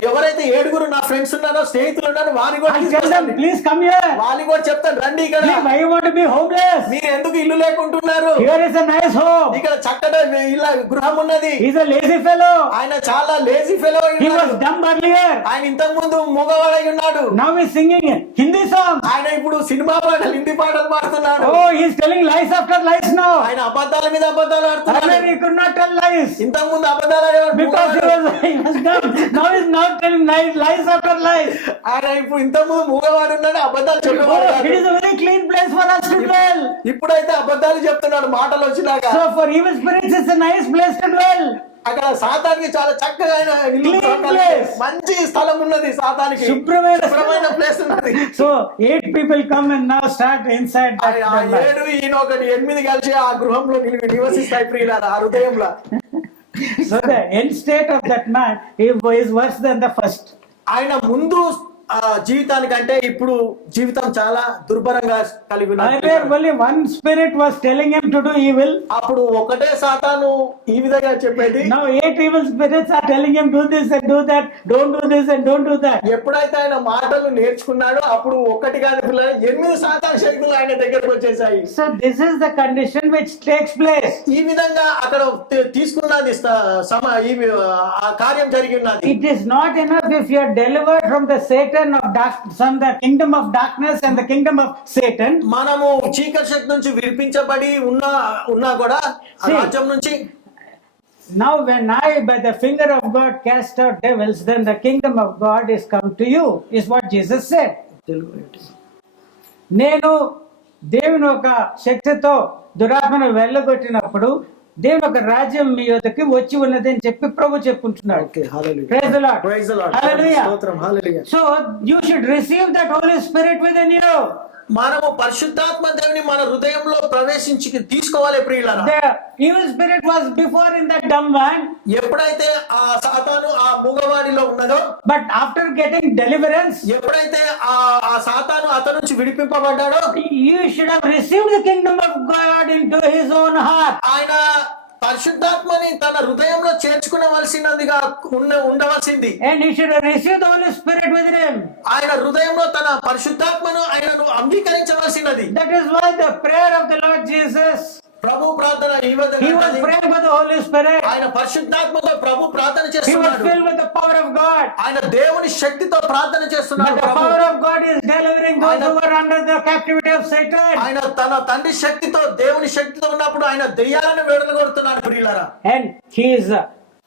ఎవరైతే 7 నా ఫ్రెండ్స్ ఉన్నారో, స్నేహితులు ఉన్నారో, వారిని కూడా I tell them, తీసుకొస్తాను. please come here. వాళ్ళని కూడా చెప్తాను, రండి ఇక్కడ. Please, why you want to be homeless? మీరు ఎందుకు ఇల్లు లేకుంటున్నారు, Here is a nice home. ఇక్కడ చక్కటి ఇలా గృహం ఉన్నది. He's a lazy fellow. ఆయన చాలా lazy fellow He was dumb earlier. ఆయన ఇంతకు ముందు మూగవాడై ఉన్నాడు. Now he's singing Hindi songs. ఆయన ఇప్పుడు సినిమా పాటలు, హిందీ పాటలు పాడుతున్నాడు. Oh, he's telling lies after lies now. ఆయన అబద్ధాల మీద అబద్ధాలు ఆడుతున్నాడు. Earlier he could not tell lies ఇంతకు ముందు అబద్ధాలు ఆడేవాడు. because he was dumb. Now he's not telling lies after lies. ఆయన ఇప్పుడు ఇంతకు ముందు మూగవాడు ఉన్నాడు, అబద్ధాలు చెప్పేవాడు Oh, కాదు. it is a very clean place for us to dwell. ఇప్పుడైతే అబద్ధాలు చెప్తున్నాడు మాటలు వచ్చినాక. So for evil spirits, it's a nice place to dwell. అక్కడ సాతానికి చాలా చక్కగా ఆయన ఇల్లు Clean దొరకాలి. place. మంచి స్థలం ఉన్నది సాతానికి, శుభ్రమైన ప్లేస్ ఉన్నది. So 8 people come and now start inside that. ఆ 7 ఈయన ఒకటి 8 కలిసి ఆ గృహంలో నివసిస్తాయి ప్రియులారా, ఆ హృదయంలో. So the end state of that man is worse than the first. ఆయన ముందు జీవితానికంటే ఇప్పుడు జీవితం చాలా దుర్భరంగా కలిగి Earlier ఉన్నాడు. only one spirit was telling him to do evil. అప్పుడు ఒకటే సాతాను ఈ విధంగా చెప్పేది. Now 8 evil spirits are telling him do this and do that, don't do this and don't do that. ఎప్పుడైతే ఆయన మాటలు నేర్చుకున్నాడో అప్పుడు ఒకటి కాదు పిల్లలు 8 సాతాను శక్తులు ఆయన దగ్గరకు వచ్చేసాయి. So this is the condition which takes place. ఈ విధంగా అక్కడ తీసుకున్నది ఆ కార్యం జరిగి ఉన్నది. It is not enough if you are delivered from the Satan from the kingdom of darkness and the kingdom of Satan. మనము చీకటి శక్తి నుంచి విడిపించబడి ఉన్నా కూడా ఆ రాజ్యం నుంచి. Now when I by the finger of God cast out devils, then the kingdom of God is come to you, is what Jesus said. నేను దేవుని ఒక శక్తితో దురాత్మను వెళ్ళగొట్టినప్పుడు దేవుని ఒక రాజ్యం మీ యొద్దకి వచ్చి ఉన్నది అని చెప్పి ప్రభు చెప్పుకుంటున్నాడు. Praise the Lord. Praise the Lord. Hallelujah. స్తోత్రం. Hallelujah. So you should receive that Holy Spirit within you. మనము పరిశుద్ధాత్మ దేవుని మన హృదయంలో ప్రవేశించి తీసుకోవాలి ప్రియులారా. The evil spirit was before in that dumb man. ఎప్పుడైతే ఆ సాతాను ఆ మూగవాడిలో ఉన్నదో, But after getting deliverance, ఎప్పుడైతే ఆ సాతాను అతని నుంచి విడిపింపబడ్డాడో, you should have received the kingdom of God into his own heart. ఆయన పరిశుద్ధాత్మని తన హృదయంలో చేర్చుకునవలసినదిగా ఉండవలసింది. And he should have received the Holy Spirit within him. ఆయన హృదయంలో తన పరిశుద్ధాత్మను ఆయనను అంగీకరించవలసినది. That is why the prayer of the Lord Jesus, ప్రభు ప్రార్థన ఈ he was విధంగా praying for the Holy Spirit. ఆయన పరిశుద్ధాత్మతో ప్రభు ప్రార్థన He was చేస్తున్నాడు. filled with the power of God. God. ఆయన దేవుని శక్తితో ప్రార్థన But చేస్తున్నాడు the Prabhu. power of God is delivering those who are under the captivity of Satan. ఆయన తన తండ్రి శక్తితో దేవుని శక్తితో ఉన్నప్పుడు ఆయన దెయ్యాలను వేడగొడుతున్నాడు ప్రియులారా. And he is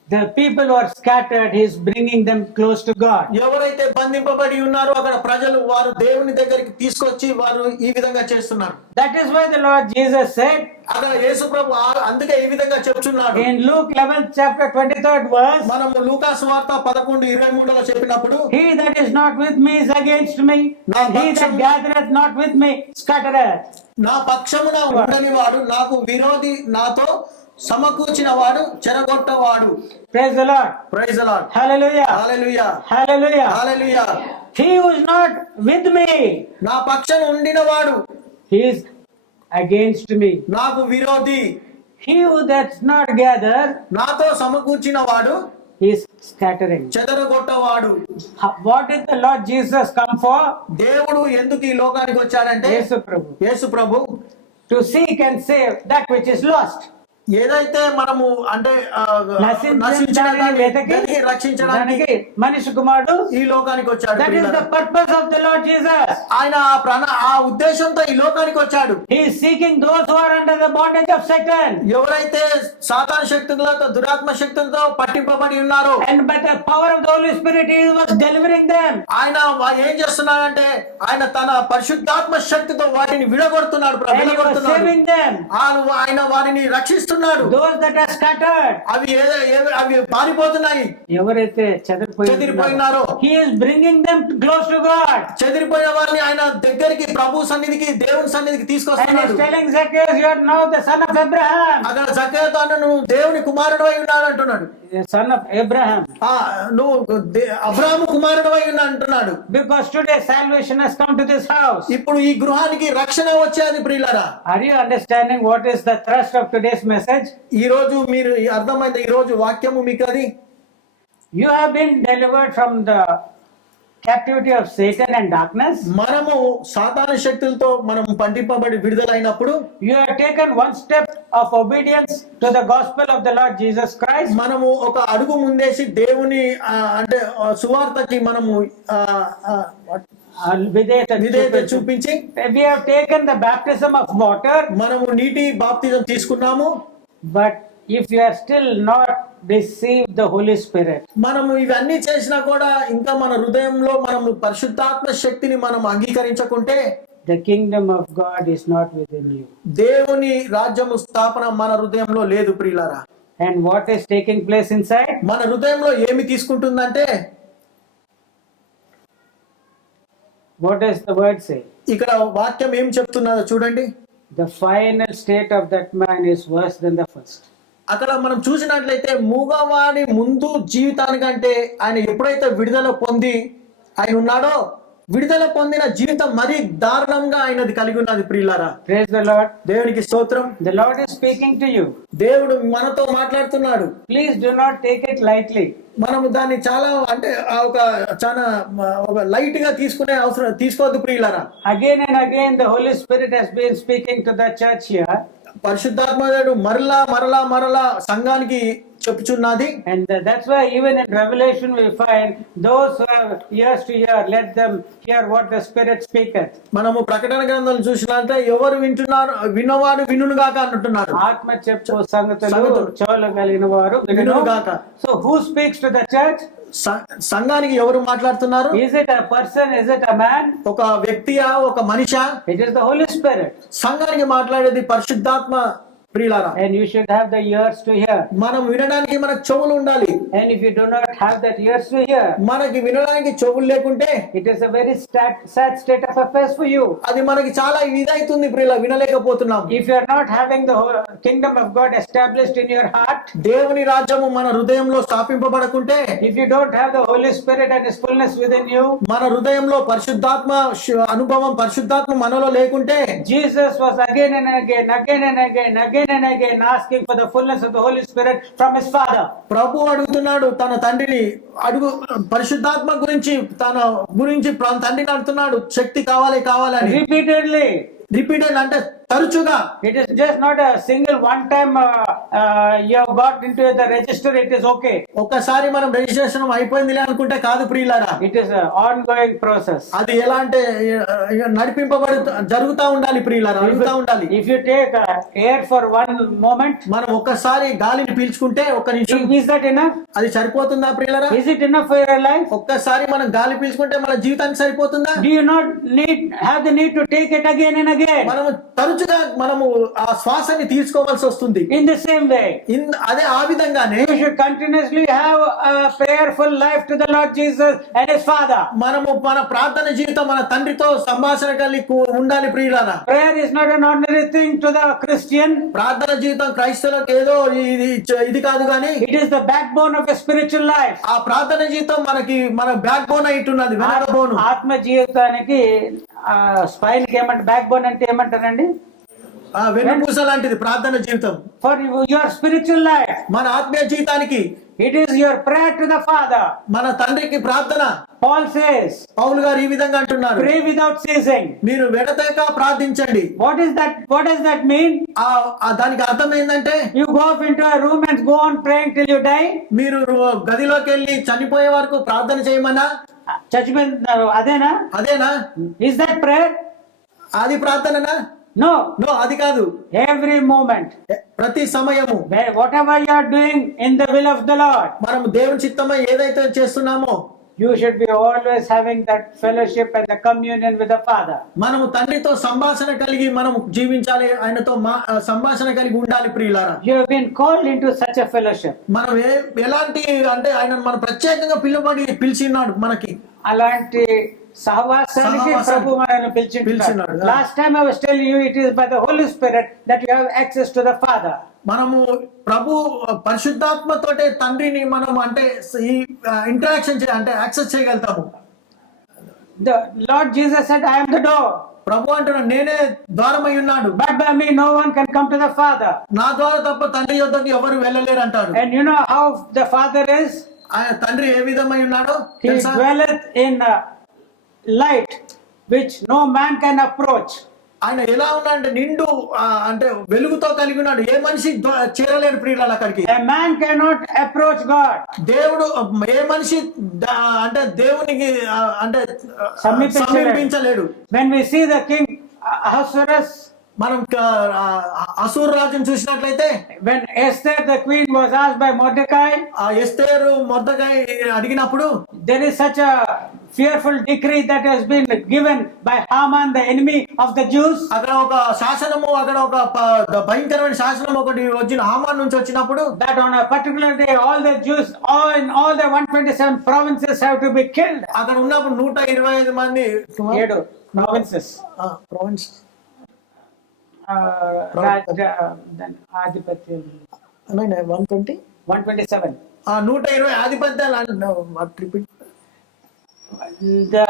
the people who are scattered, he is bringing them close to God. ఎవరైతే బంధింపబడి ఉన్నారో అక్కడ ప్రజలు వారు దేవుని దగ్గరికి తీసుకొచ్చి వారు ఈ విధంగా చేస్తున్నారు. That is why the Lord Jesus said అక్కడ యేసు ప్రభు అందుకే ఈ విధంగా చెప్తున్నాడు. in Luke 11th chapter 23rd verse, మనము లూకా సువార్త 11:23లో చెప్పినప్పుడు, he that is not with me is against me, నా and he that పక్షం- gathereth not with me scattereth. నా పక్షమున ఉండని వాడు నాకు విరోధి, నాతో సమకూర్చిన వాడు చెరగొట్టవాడు. Praise the Lord. Praise the lord. Hallelujah. Hallelujah Hallelujah. Hallelujah. He who is not with me, నా పక్షం ఉండిన వాడు he is against me. నాకు విరోధి, He who does not gather, నాతో సమకూర్చిన వాడు he is scattering. చెదరగొట్టవాడు. What did the Lord Jesus come for? దేవుడు ఎందుకు ఈ లోకానికి వచ్చాడంటే, Yesu Prabhu. Yesu Prabhu To seek and save that which is lost. ఏదైతే మనము అంటే నశించడానికి నశించడానికి వెతికి వెతికి రక్షించడానికి దానికి మనిషి కుమారుడు. ఈ లోకానికి వచ్చాడు. That is the purpose of the Lord Jesus. ఆయన ఆ ఉద్దేశంతో ఈ లోకానికి వచ్చాడు. He is seeking those who are under the bondage of Satan. ఎవరైతే సాతాను శక్తులతో దురాత్మ శక్తులతో పట్టింపబడి ఉన్నారో, And by the power of the Holy Spirit, he was delivering them. ఆయన ఏం చేస్తున్నాడంటే ఆయన తన పరిశుద్ధాత్మ శక్తితో వాటిని విడగొడుతున్నాడు, And he was విడగొడుతున్నాడు. saving them. ఆయన వారిని రక్షిస్తున్నాడు. Those that are scattered. అవి పారిపోతున్నాయి, ఎవరైతే చెదిరిపోయినారో, చెదిరిపోయినారో, he is bringing them close to God. చెదిరిపోయిన వారిని ఆయన దగ్గరికి, ప్రభు సన్నిధికి, దేవుని సన్నిధికి And he తీసుకొస్తున్నాడు. is telling Zacchaeus, you are now the son of Abraham. అక్కడ జక్కయ్యతో నువ్వు దేవుని కుమారుడు అయి ఉన్నాడు అంటున్నాడు. The son of Abraham. నువ్వు అబ్రాహాము కుమారుడు అయి ఉన్నా అంటున్నాడు. Because today salvation has come to this house. ఇప్పుడు ఈ గృహానికి రక్షణ వచ్చేది ప్రియులారా. Are you understanding what is the thrust of today's message? ఈ రోజు మీరు అర్థమైంది, ఈ రోజు వాక్యము మీకు అది. You have been delivered from the captivity of Satan and darkness. మనము సాతాను శక్తులతో మనం పండింపబడి విడుదలైనప్పుడు You have taken one step of obedience to the gospel of the Lord Jesus Christ. మనము ఒక అడుగు ముందేసి దేవుని అంటే సువార్తకి మనము విధేయత చూపించి We have taken the baptism of water. మనము నీటి బాప్తిజం తీసుకున్నాము. But if you are still not received the Holy Spirit, మనము ఇవన్నీ చేసినా కూడా ఇంకా మన హృదయంలో మనము పరిశుద్ధాత్మ శక్తిని మనం అంగీకరించకుంటే the kingdom of God is not within you. దేవుని రాజ్యము స్థాపన మన హృదయంలో లేదు ప్రియులారా. And what is taking place inside? మన హృదయంలో ఏమి తీసుకుంటుందంటే, What does the word say? ఇక్కడ వాక్యం ఏం చెప్తున్నదో చూడండి. The final state of that man is worse than the first. అక్కడ మనం చూసినట్లయితే మూగవాడి ముందు జీవితానికంటే ఆయన ఎప్పుడైతే విడుదల పొంది ఆయన ఉన్నాడో, విడుదల పొందిన జీవితం మరీ దారుణంగా ఆయనది కలిగి ఉన్నది ప్రియులారా. Praise the Lord. దేవునికి స్తోత్రం. The Lord is speaking to you. దేవుడు మనతో మాట్లాడుతున్నాడు. Please do not take it lightly. మనము దాన్ని చాలా అంటే ఒక లైట్ గా తీసుకునే అవసరం తీసుకోవద్దు ప్రియులారా. Again and again the Holy Spirit has been speaking to the church here. పరిశుద్ధాత్మదేవుడు మరలా సంఘానికి చెప్పుచున్నది. And that's why even in Revelation we find those who have ears to hear, let them hear what the Spirit speaketh. మనము ప్రకటన గ్రంథం చూసినట్లయితే ఎవరు వింటున్నారు, విన్నవాడు వినుగాక అంటున్నారు. ఆత్మ చెప్పు సంగతులు చెవులు కలిగిన వారు వినుగాక. So who speaks to the church? సంఘానికి ఎవరు మాట్లాడుతున్నారు? Is it a person? Is it a man? ఒక వ్యక్తియా, ఒక Manisha? It is the Holy Spirit. సంఘానికి మాట్లాడేది పరిశుద్ధాత్మ ప్రియులారా. And you should have the ears to hear. మనం వినడానికి మనకు చెవులు ఉండాలి. And if you do not have that ears to hear, మనకి వినడానికి చెవులు లేకుంటే it is a very sad state of affairs for you. అది మనకి చాలా ఇదైతుంది ప్రియుల, వినలేకపోతున్నాం. If you are not having the whole kingdom of God established in your heart, దేవుని రాజ్యము మన హృదయంలో స్థాపింపబడకుంటే, if you don't have the Holy Spirit and His fullness within you, మన హృదయంలో పరిశుద్ధాత్మ అనుభవం, పరిశుద్ధాత్మ మనలో లేకుంటే, Jesus was again and again asking for the fullness of the Holy Spirit from His Father. ప్రభు అడుగుతున్నాడు తన తండ్రిని, పరిశుద్ధాత్మ గురించి తండ్రిని అడుగుతున్నాడు, శక్తి కావాలి అని. Repeatedly. రిపీటెడ్ అంటే తరచుగా. It is just not a single one time you have got into the register, it is okay. ఒక్కసారి మనం రిజిస్ట్రేషన్ అయిపోయిందిలే అనుకుంటే కాదు ప్రియులారా. It is an ongoing process. అది ఎలా అంటే నడిపింపబడి జరుగుతా ఉండాలి ప్రియులారా, జరుగుతా ఉండాలి. If you take air for one moment, మనం ఒక్కసారి గాలిని పీల్చుకుంటే ఒక్క నిమిషం, is that enough? అది సరిపోతుందా ప్రియులారా? Is it enough for your life? ఒక్కసారి మనం గాలి పీల్చుకుంటే మన జీవితానికి సరిపోతుందా? Do you not have the need to take it again and again? మనము తరచుగా మనము ఆ శ్వాసని తీసుకోవాల్సి వస్తుంది. In the same way, అదే ఆ విధంగానే you should continuously have a prayerful life to the Lord Jesus and His Father. మనము మన ప్రార్థన జీవితం మన తండ్రితో సంభాషణ కలిగి ఉండాలి ప్రియులారా. Prayer is not an ordinary thing to the Christian. ప్రార్థన జీవితం క్రైస్తవులకు ఏదో ఇది కాదు గాని, It is the backbone of a spiritual life. ఆ ప్రార్థన జీవితం మనకి మన బ్యాక్ బోన్ అయితున్నది, వెనక బోను. ఆత్మ జీవితానికి స్పైన్ కి ఏమంటారు, బ్యాక్ బోన్ అంటే ఏమంటారండి? వెన్నుపూస లాంటిది ప్రార్థన జీవితం. ఫర్ యువర్ స్పిరిచువల్ లైఫ్, మన ఆత్మీయ జీవితానికి it is your prayer to the father. మన తండ్రికి ప్రార్థన. Paul says, పౌలు గారు ఈ విధంగా అంటున్నారు, pray without ceasing. మీరు వెడతెగక ప్రార్థించండి. What does that mean? దానికి అర్థం ఏంటంటే, you go up into a room and go on praying till you die. మీరు గదిలోకి వెళ్ళి చనిపోయే వరకు ప్రార్థన చేయమన్నా? అదేనా? Is that prayer? అది ప్రార్థననా? No, అది కాదు. Every moment, ప్రతి సమయము, whatever you are doing in the will of the Lord, మనం దేవుని చిత్తమై ఏదైతే చేస్తున్నామో, you should be always having that fellowship and the communion with the Father. మనము తండ్రితో సంభాషణ కలిగి మనం జీవించాలి, ఆయనతో సంభాషణ కలిగి ఉండాలి ప్రియులారా. You have been called into such a fellowship. మనం ఎలాంటి అంటే ఆయన మన ప్రత్యేకంగా పిలిచినాడు మనకి. అలాంటి సహవాసానికి ప్రభు మనల్ని పిలిచినాడు. Last time I was telling you, it is by the Holy Spirit that you have access to the Father. మనము ప్రభు పరిశుద్ధాత్మతోటే తండ్రిని మనం అంటే ఈ ఇంటరాక్షన్ అంటే యాక్సెస్ చేయగలుగుతాము. The Lord Jesus said, I am the door. ప్రభు అంటున్నాడు, నేనే ద్వారమై ఉన్నాడు. But by me no one can come to the Father. నా ద్వారా తప్ప తండ్రి యొద్దకు ఎవరు వెళ్ళలేరు అంటాడు. And you know how the Father is? ఆయన తండ్రి ఏ విధమై ఉన్నాడో He dwelleth in light which no man can approach. ఆయన ఎలా ఉన్నాడంటే నిండు అంటే వెలుగుతో కలిగి ఉన్నాడు. ఏ మనిషి చేరలేరు ప్రియులారా అక్కడికి. A man cannot approach God. దేవుడు ఏ మనిషి అంటే దేవునికి అంటే సమీపించలేడు. When we see the king Ahasuerus, మనం అసూర్ రాజును చూసినట్లయితే, when Esther the queen was asked by Mordecai, ఆ ఎస్తేరు మొర్దెకై అడిగినప్పుడు, there is such a fearful decree that has been given by Haman, the enemy of the Jews. అక్కడ ఒక శాసనము, అక్కడ ఒక భయంకరమైన శాసనం ఒకటి వచ్చిన హామాన్ నుంచి వచ్చినప్పుడు, that on a particular day all the Jews in all the 127 provinces have to be killed. అక్కడ ఉన్నప్పుడు 125 మంది 7 provinces ప్రావిన్స్ ఆధిపత్యం 120 127 120 ఆధిపత్యాలు. The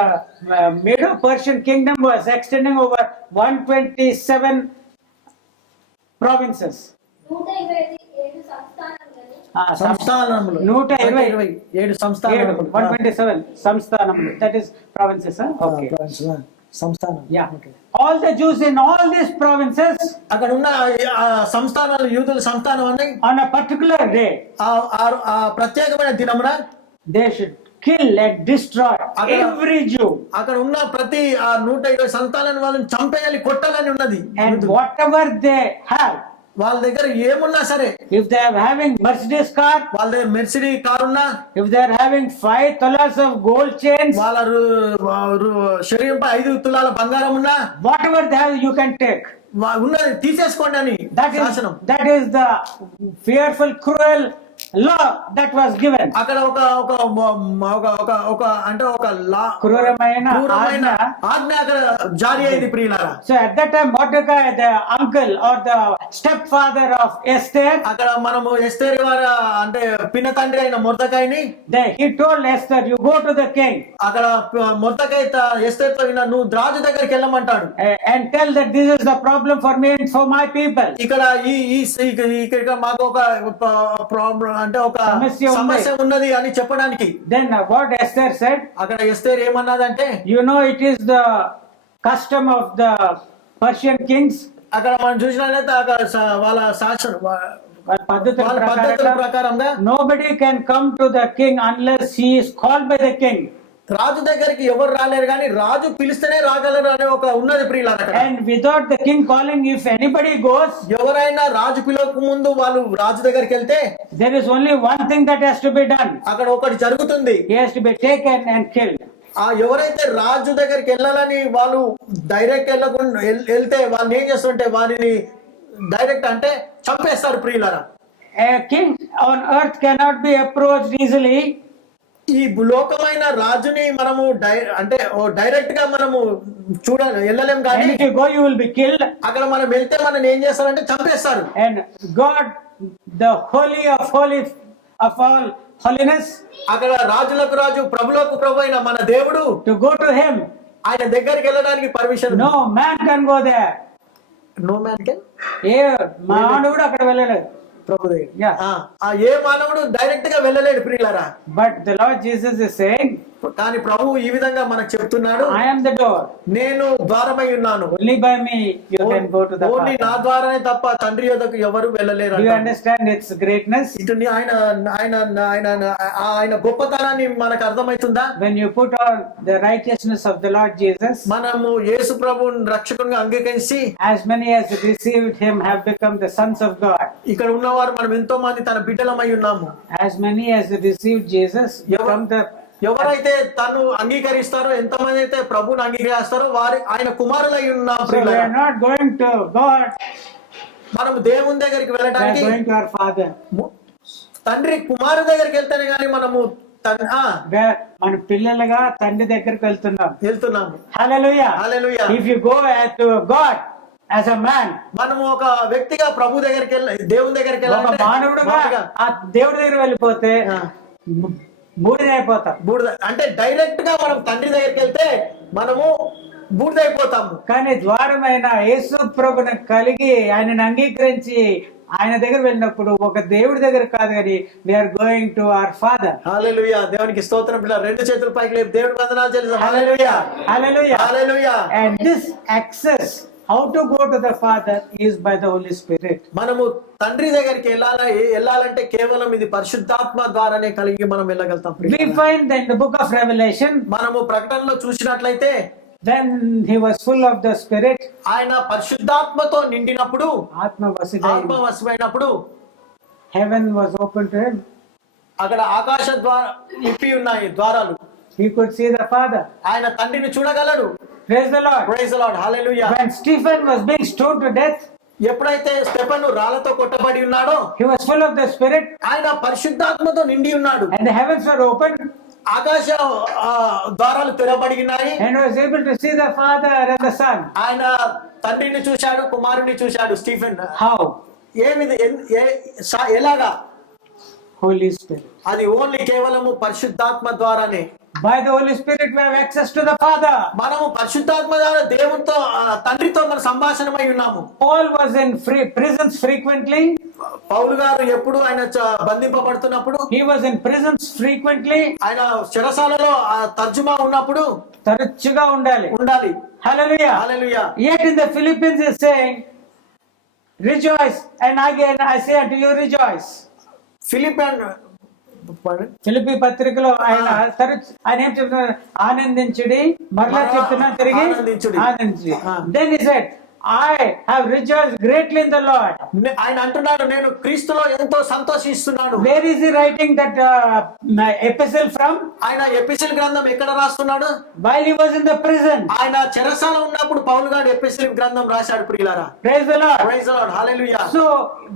Medo-Persian kingdom was extending over 127 provinces. 127 సంస్థానములు. 127 సంస్థానములు. That is provinces. Okay. సంస్థానం. Yeah. All the Jews in all these provinces, అక్కడ ఉన్న సంస్థానాలు, యూదుల సంస్థానం ఉన్నాయి, on a particular day, ప్రత్యేకమైన దినమున they should kill and destroy every Jew. అక్కడ ఉన్న ప్రతి 120 సంతానాన్ని వాళ్ళని చంపేయాలి, కొట్టాలని ఉన్నది. And whatever they have, వాళ్ళ దగ్గర ఏమున్నా సరే, if they are having Mercedes car, వాళ్ళ దగ్గర మెర్సిడీ కార్ ఉన్నా, if they are having 5 tolas of gold chains, వాళ్ళ శరీరంపై 5 తులాల బంగారం ఉన్నా, whatever they have you can take. ఉన్నది తీసేసుకోండి అని శాసనం. That is the fearful, cruel law that was given. అక్కడ ఒక అంటే ఒక క్రూరమైన ఆజ్ఞ అక్కడ జారీ అయింది ప్రియులారా. So at that time Mordecai, the uncle or the stepfather of Esther, అక్కడ మనము ఎస్తేరు వారి అంటే పిన తండ్రి అయిన మొర్దెకైని, he told Esther, you go to the king. అక్కడ మొర్దెకై ఎస్తేరుతో నువ్వు రాజు దగ్గరికి వెళ్ళమంటాడు. And tell that this is the problem for me and for my people. ఇక్కడ ఇక్కడ మాకు ఒక ప్రాబ్లం అంటే ఒక సమస్య ఉన్నది అని చెప్పడానికి. Then what Esther said, అక్కడ ఎస్తేరు ఏమన్నదంటే, you know it is the custom of the Persian kings అక్కడ మనం చూసినట్లయితే అక్కడ వాళ్ళ శాసనం వాళ్ళ పద్ధతుల వాళ్ళ పద్ధతుల ప్రకారంగా nobody can come to the king unless he is called by the king. రాజు దగ్గరికి ఎవరు రాలేరు కానీ రాజు పిలిస్తేనే రాగలరు అనే ఒక ఉన్నది ప్రియులారా అక్కడ. And without the king calling, if anybody goes, ఎవరైనా రాజు పిలవక ముందు వాళ్ళు రాజు దగ్గరికి వెళ్తే there is only one thing that has to be done. అక్కడ ఒకటి జరుగుతుంది. He has to be taken and killed. ఆ ఎవరైతే రాజు దగ్గరికి వెళ్ళాలని వాళ్ళు డైరెక్ట్ వెళ్ళకుండా వెళ్తే వాళ్ళు ఏం చేస్తుంటే వారిని డైరెక్ట్ అంటే చంపేస్తారు ప్రియులారా. A king on earth cannot be approached easily. ఈ లోకమైన రాజుని మనము డైరెక్ట్ గా మనము వెళ్ళలేం కానీ And if you go, you will be killed. అక్కడ మనం వెళ్తే మనం ఏం చేస్తారంటే చంపేస్తారు. And God, the holy of all holiness, అక్కడ రాజులకు రాజు ప్రభులకు ప్రభు అయిన మన దేవుడు to go to him, ఆయన దగ్గరికి వెళ్ళడానికి permission no man can go there. No man can ఏ మానవుడు అక్కడ వెళ్ళలేదు. ప్రభు దగ్గర Yeah. ఏ మానవుడు డైరెక్ట్ గా వెళ్ళలేడు ప్రియులారా. But the Lord Jesus is saying, కానీ ప్రభువు ఈ విధంగా మనకు చెప్తున్నాడు, I am the door. నేను ద్వారమై ఉన్నాను. Only by me you can go to the only Father. నా ద్వారానే తప్ప తండ్రి యొద్దకు ఎవరు వెళ్ళలేరు. Do you understand its greatness? ఇటు ఆయన గొప్పతనాన్ని మనకు అర్థమవుతుందా? When you put on the righteousness of the Lord Jesus, మనము యేసు ప్రభువుని రక్షకునిగా అంగీకరించి as many as received him have become the sons of God. ఇక్కడ ఉన్నవారు మనం ఎంతో మంది తన బిడ్డలమై ఉన్నాము. As many as received Jesus become the. ఎవరైతే తను అంగీకరిస్తారో, ఎంతమంది అయితే ప్రభువుని అంగీకరిస్తారో వారి ఆయన కుమారులై ఉన్నాం. So we are not going to God, మనం దేవుని దగ్గరికి we are వెళ్ళడానికి going to our Father. తండ్రి కుమారు దగ్గరికి వెళ్తేనే గానీ మనము మన పిల్లలుగా తండ్రి దగ్గరికి వెళ్తున్నాము. Hallelujah. Hallelujah. If you go to God as a man, మనము ఒక వ్యక్తిగా ప్రభు దగ్గరికి దేవుని దగ్గరికి ఒక మానవుడుగా ఆ దేవుడి దగ్గర వెళ్ళిపోతే బూడిదైపోతాం. బూడిద అంటే డైరెక్ట్ గా మనం తండ్రి దగ్గరికి వెళ్తే మనము బూడిదైపోతాము. కానీ ద్వారమైన యేసు ప్రభుని కలిగి ఆయనను అంగీకరించి ఆయన దగ్గర వెళ్ళినప్పుడు ఒక దేవుడి దగ్గర కాదు కానీ we are going to our father. Hallelujah. దేవునికి స్తోత్రం. రెండు చేతుల పైకి లేపి దేవుడికి వందనాలు చెల్లిస్తాం. హల్లెలూయా. Hallelujah. Hallelujah. And this access, how to go to the Father, is by the Holy Spirit. మనము తండ్రి దగ్గరికి వెళ్ళాలంటే కేవలం ఇది పరిశుద్ధాత్మ ద్వారానే కలిగి మనం వెళ్ళగలుగుతాం. We find that in the book of Revelation, మనము ప్రకటనలో చూసినట్లయితే when he was full of the Spirit, ఆయన పరిశుద్ధాత్మతో నిండినప్పుడు, ఆత్మవశమైనప్పుడు heaven was open to him. అక్కడ ఆకాశ ఇప్పి ఉన్నాయి ద్వారాలు. He could see the Father. ఆయన తండ్రిని చూడగలడు. Praise the Lord. Praise the Lord. Hallelujah. When Stephen was being stoned to death, ఎప్పుడైతే Stephen రాళ్లతో కొట్టబడి ఉన్నాడో, he was full of the Spirit, ఆయన పరిశుద్ధాత్మతో నిండి ఉన్నాడు. and the heavens were open, ఆకాశ ద్వారాలు తెరబడి ఉన్నాయి, and was able to see the Father and the Son. ఆయన తండ్రిని చూశాడు, కుమారుని చూశాడు. Stephen How? ఎలాగా? Holy Spirit. అది ఓన్లీ కేవలము పరిశుద్ధాత్మ ద్వారానే. By the Holy Spirit we have access to the Father. మనము పరిశుద్ధాత్మ ద్వారా దేవునితో, తండ్రితో మన సంభాషణమై ఉన్నాము. Paul was in prisons frequently. పౌలు గారు ఎప్పుడు ఆయన బంధింపబడుతున్నప్పుడు, he was in prisons frequently. ఆయన చెరసాలలో తర్జుమా ఉన్నప్పుడు తరచుగా ఉండాలి. Hallelujah. Hallelujah. Yet in the Philippians is saying, rejoice, and again I say unto you, rejoice. Philippi పత్రికలో ఆయన ఏం చెప్తున్నారు? ఆనందించుడి. మరలా చెప్తున్నా తిరిగి ఆనందించుడి. Then he said, I have rejoiced greatly in the Lord. ఆయన అంటున్నాడు, నేను క్రీస్తులో ఎంతో సంతోషిస్తున్నాను. Where is he writing that epistle from? ఆయన ఎపిసిల్ గ్రంథం ఎక్కడ రాస్తున్నాడు? While he was in the prison. ఆయన చెరసాల ఉన్నప్పుడు పౌలు గారు ఎపిసిల్ గ్రంథం రాశాడు. ప్రియులారా, praise the Lord. Praise the Lord. Hallelujah. So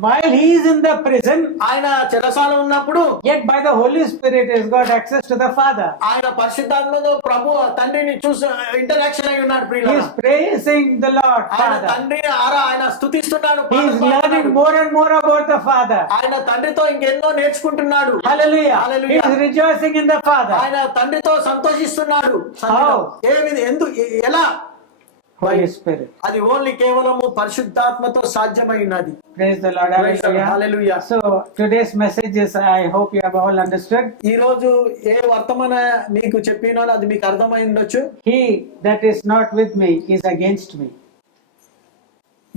while he is in the prison, ఆయన చెరసాల ఉన్నప్పుడు, yet by the Holy Spirit has got access to the Father. ఆయన పరిశుద్ధాత్మతో ప్రభు తండ్రిని చూసి ఇంటరాక్షన్ అయి ఉన్నాడు. ప్రియులారా, he is praising the Lord. తండ్రిని ఆయన స్తుతిస్తున్నాడు. He is learning more and more about the Father. ఆయన తండ్రితో ఇంకెన్నో నేర్చుకుంటున్నాడు. Hallelujah. Hallelujah. He is rejoicing in the Father. ఆయన తండ్రితో సంతోషిస్తున్నాడు. How? ఎలా? Holy Spirit. అది ఓన్లీ కేవలము పరిశుద్ధాత్మతో సాధ్యమై ఉన్నది. Praise the Lord. Hallelujah. So today's message is, I hope you have all understood. ఈ రోజు ఏ వర్తమాన మీకు చెప్పినో అది మీకు అర్థమై ఉండొచ్చు. He that is not with me is against me.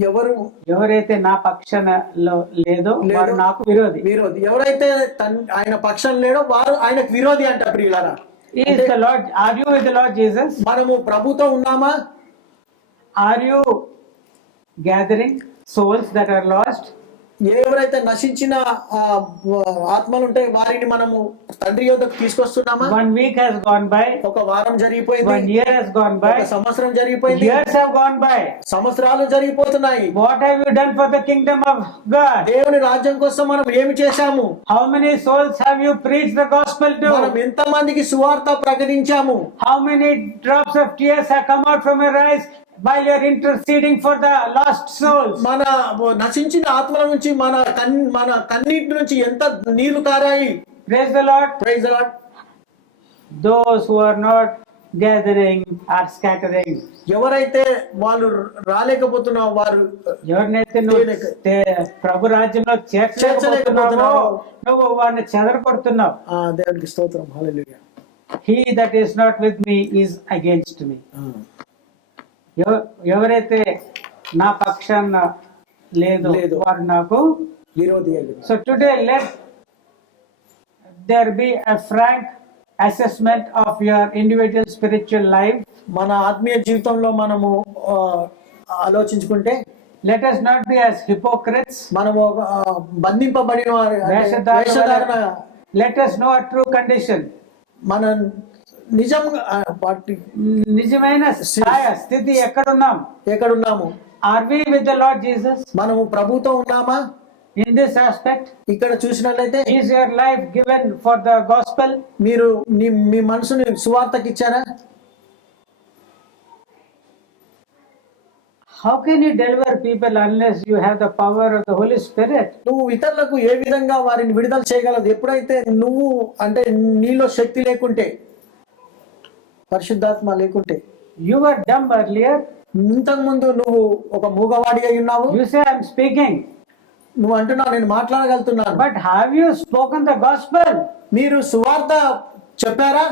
ఎవరు ఎవరైతే నా పక్షంలో లేదో వాడు నాకు విరోధి. విరోధి. ఎవరైతే ఆయన పక్షం లేడో వారు ఆయనకు విరోధి అంట ప్రియులారా. Is the Lord, are you with the Lord Jesus? మనము ప్రభుతో ఉన్నామా? Are you gathering souls that are lost? ఎవరైతే నశించిన ఆత్మలు ఉంటాయి వారిని మనము తండ్రి యొద్దకు తీసుకొస్తున్నామా? 1 week has gone by. ఒక వారం జరిగిపోయింది. 1 year has gone by. ఒక సంవత్సరం జరిగిపోయింది. Years have gone by. సంవత్సరాలు జరిగిపోతున్నాయి. What have you done for the kingdom of God? దేవుని రాజ్యం కోసం మనం ఏమి చేశాము? How many souls have you preached the gospel మనం to? ఎంత మందికి సువార్త ప్రకటించాము? How many drops of tears have come out from your eyes while you are interceding for the lost souls? మన నశించిన ఆత్మల నుంచి మన కన్నీటి నుంచి ఎంత నీళ్లు కారాయి. Praise the Lord. Praise the Lord. Those who are not gathering are scattering. ఎవరైతే వాళ్ళు రాలేకపోతున్నా వారు ఎవరినైతే నువ్వు ప్రభు రాజ్యంలో చేర్చలేకపోతున్నావో నువ్వు వారిని చెదరగొడుతున్నావు. దేవునికి స్తోత్రం. హల్లెలూయా. He that is not with me is against me. ఎవరైతే నా పక్షాన లేదు వారు నాకు విరోధి. So today let there be a frank assessment of your individual spiritual life. మన ఆత్మీయ జీవితంలో మనము ఆలోచించుకుంటే let us not be as hypocrites. మనము బంధింపబడిన వేషధారణ. Let us know our true condition. మన నిజమైన స్థితి ఎక్కడున్నాము? Are we with the Lord Jesus? మనము ప్రభుతో ఉన్నామా? In this aspect, ఇక్కడ చూసినట్లయితే is your life given for the gospel? మీరు మీ మనసుని సువార్తకి ఇచ్చారా? How can you deliver people unless you have the power of the Holy Spirit? నువ్వు ఇతరులకు ఏ విధంగా వారిని విడుదల చేయగలదు? ఎప్పుడైతే నువ్వు అంటే నీలో శక్తి లేకుంటే, పరిశుద్ధాత్మ లేకుంటే. You were dumb earlier. ఇంతకు ముందు నువ్వు ఒక మూగవాడి అయి ఉన్నావు. You say I'm speaking. నువ్వు అంటున్నావు నేను మాట్లాడగలుగుతున్నాను. But have you spoken the gospel? మీరు సువార్త చెప్పారా?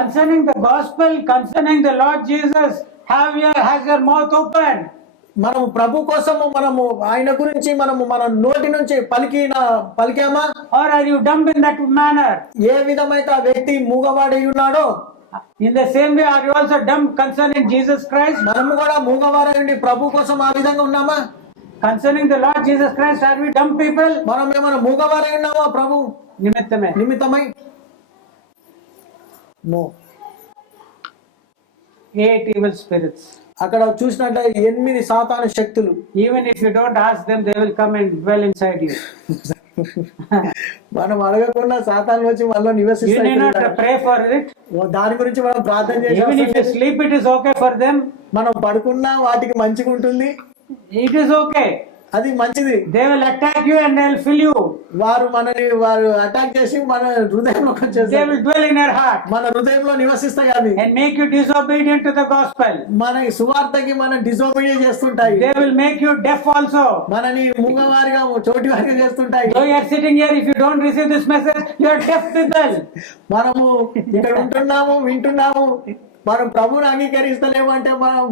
Concerning the gospel, concerning the Lord Jesus, has your mouth open? మనము ప్రభు కోసము మనము ఆయన గురించి మనము మన నోటి నుంచి పలికామా? Or are you dumb in that manner? ఏ విధమైతే ఆ వ్యక్తి మూగవాడై ఉన్నాడో in the same way are you also dumb concerning Jesus Christ? మనము కూడా మూగవారై ఉండి ప్రభు కోసం ఆ విధంగా ఉన్నామా? Concerning the Lord Jesus Christ, are we dumb people? మనం ఏమైనా మూగవారై ఉన్నామా ప్రభు నిమిత్తమై? నో. 8 evil spirits. అక్కడ చూసినట్లయితే 8 సాతాను శక్తులు. Even if you don't ask them, they will come and dwell inside you. మనం అడగకుండా సాతాను వచ్చి మనలో నివసిస్తాయి. You need not pray for it. దాని గురించి మనం ప్రార్థన చేయాలి. Even if you sleep, it is okay for them. మనం పడుకున్నా వాటికి మంచిగా ఉంటుంది. It is okay. అది మంచిది. They will attack you and they will fill you. వారు అటాక్ చేసి మన హృదయంలోకి వచ్చేస్తారు. They will dwell in your heart. మన హృదయంలో నివసిస్తాయి అవి. And make you disobedient to the gospel. మన సువార్తకి మనం డిసోబీడియన్స్ చేస్తుంటాయి. They will make you deaf also. మనని మూగవారిగా చోటివారిగా చేస్తుంటాయి. So you are sitting here, if you don't receive this message, you are deaf people. మనము ఇక్కడ ఉంటున్నాము, వింటున్నాము, మనం ప్రభువుని అంగీకరిస్తలేమంటే మనం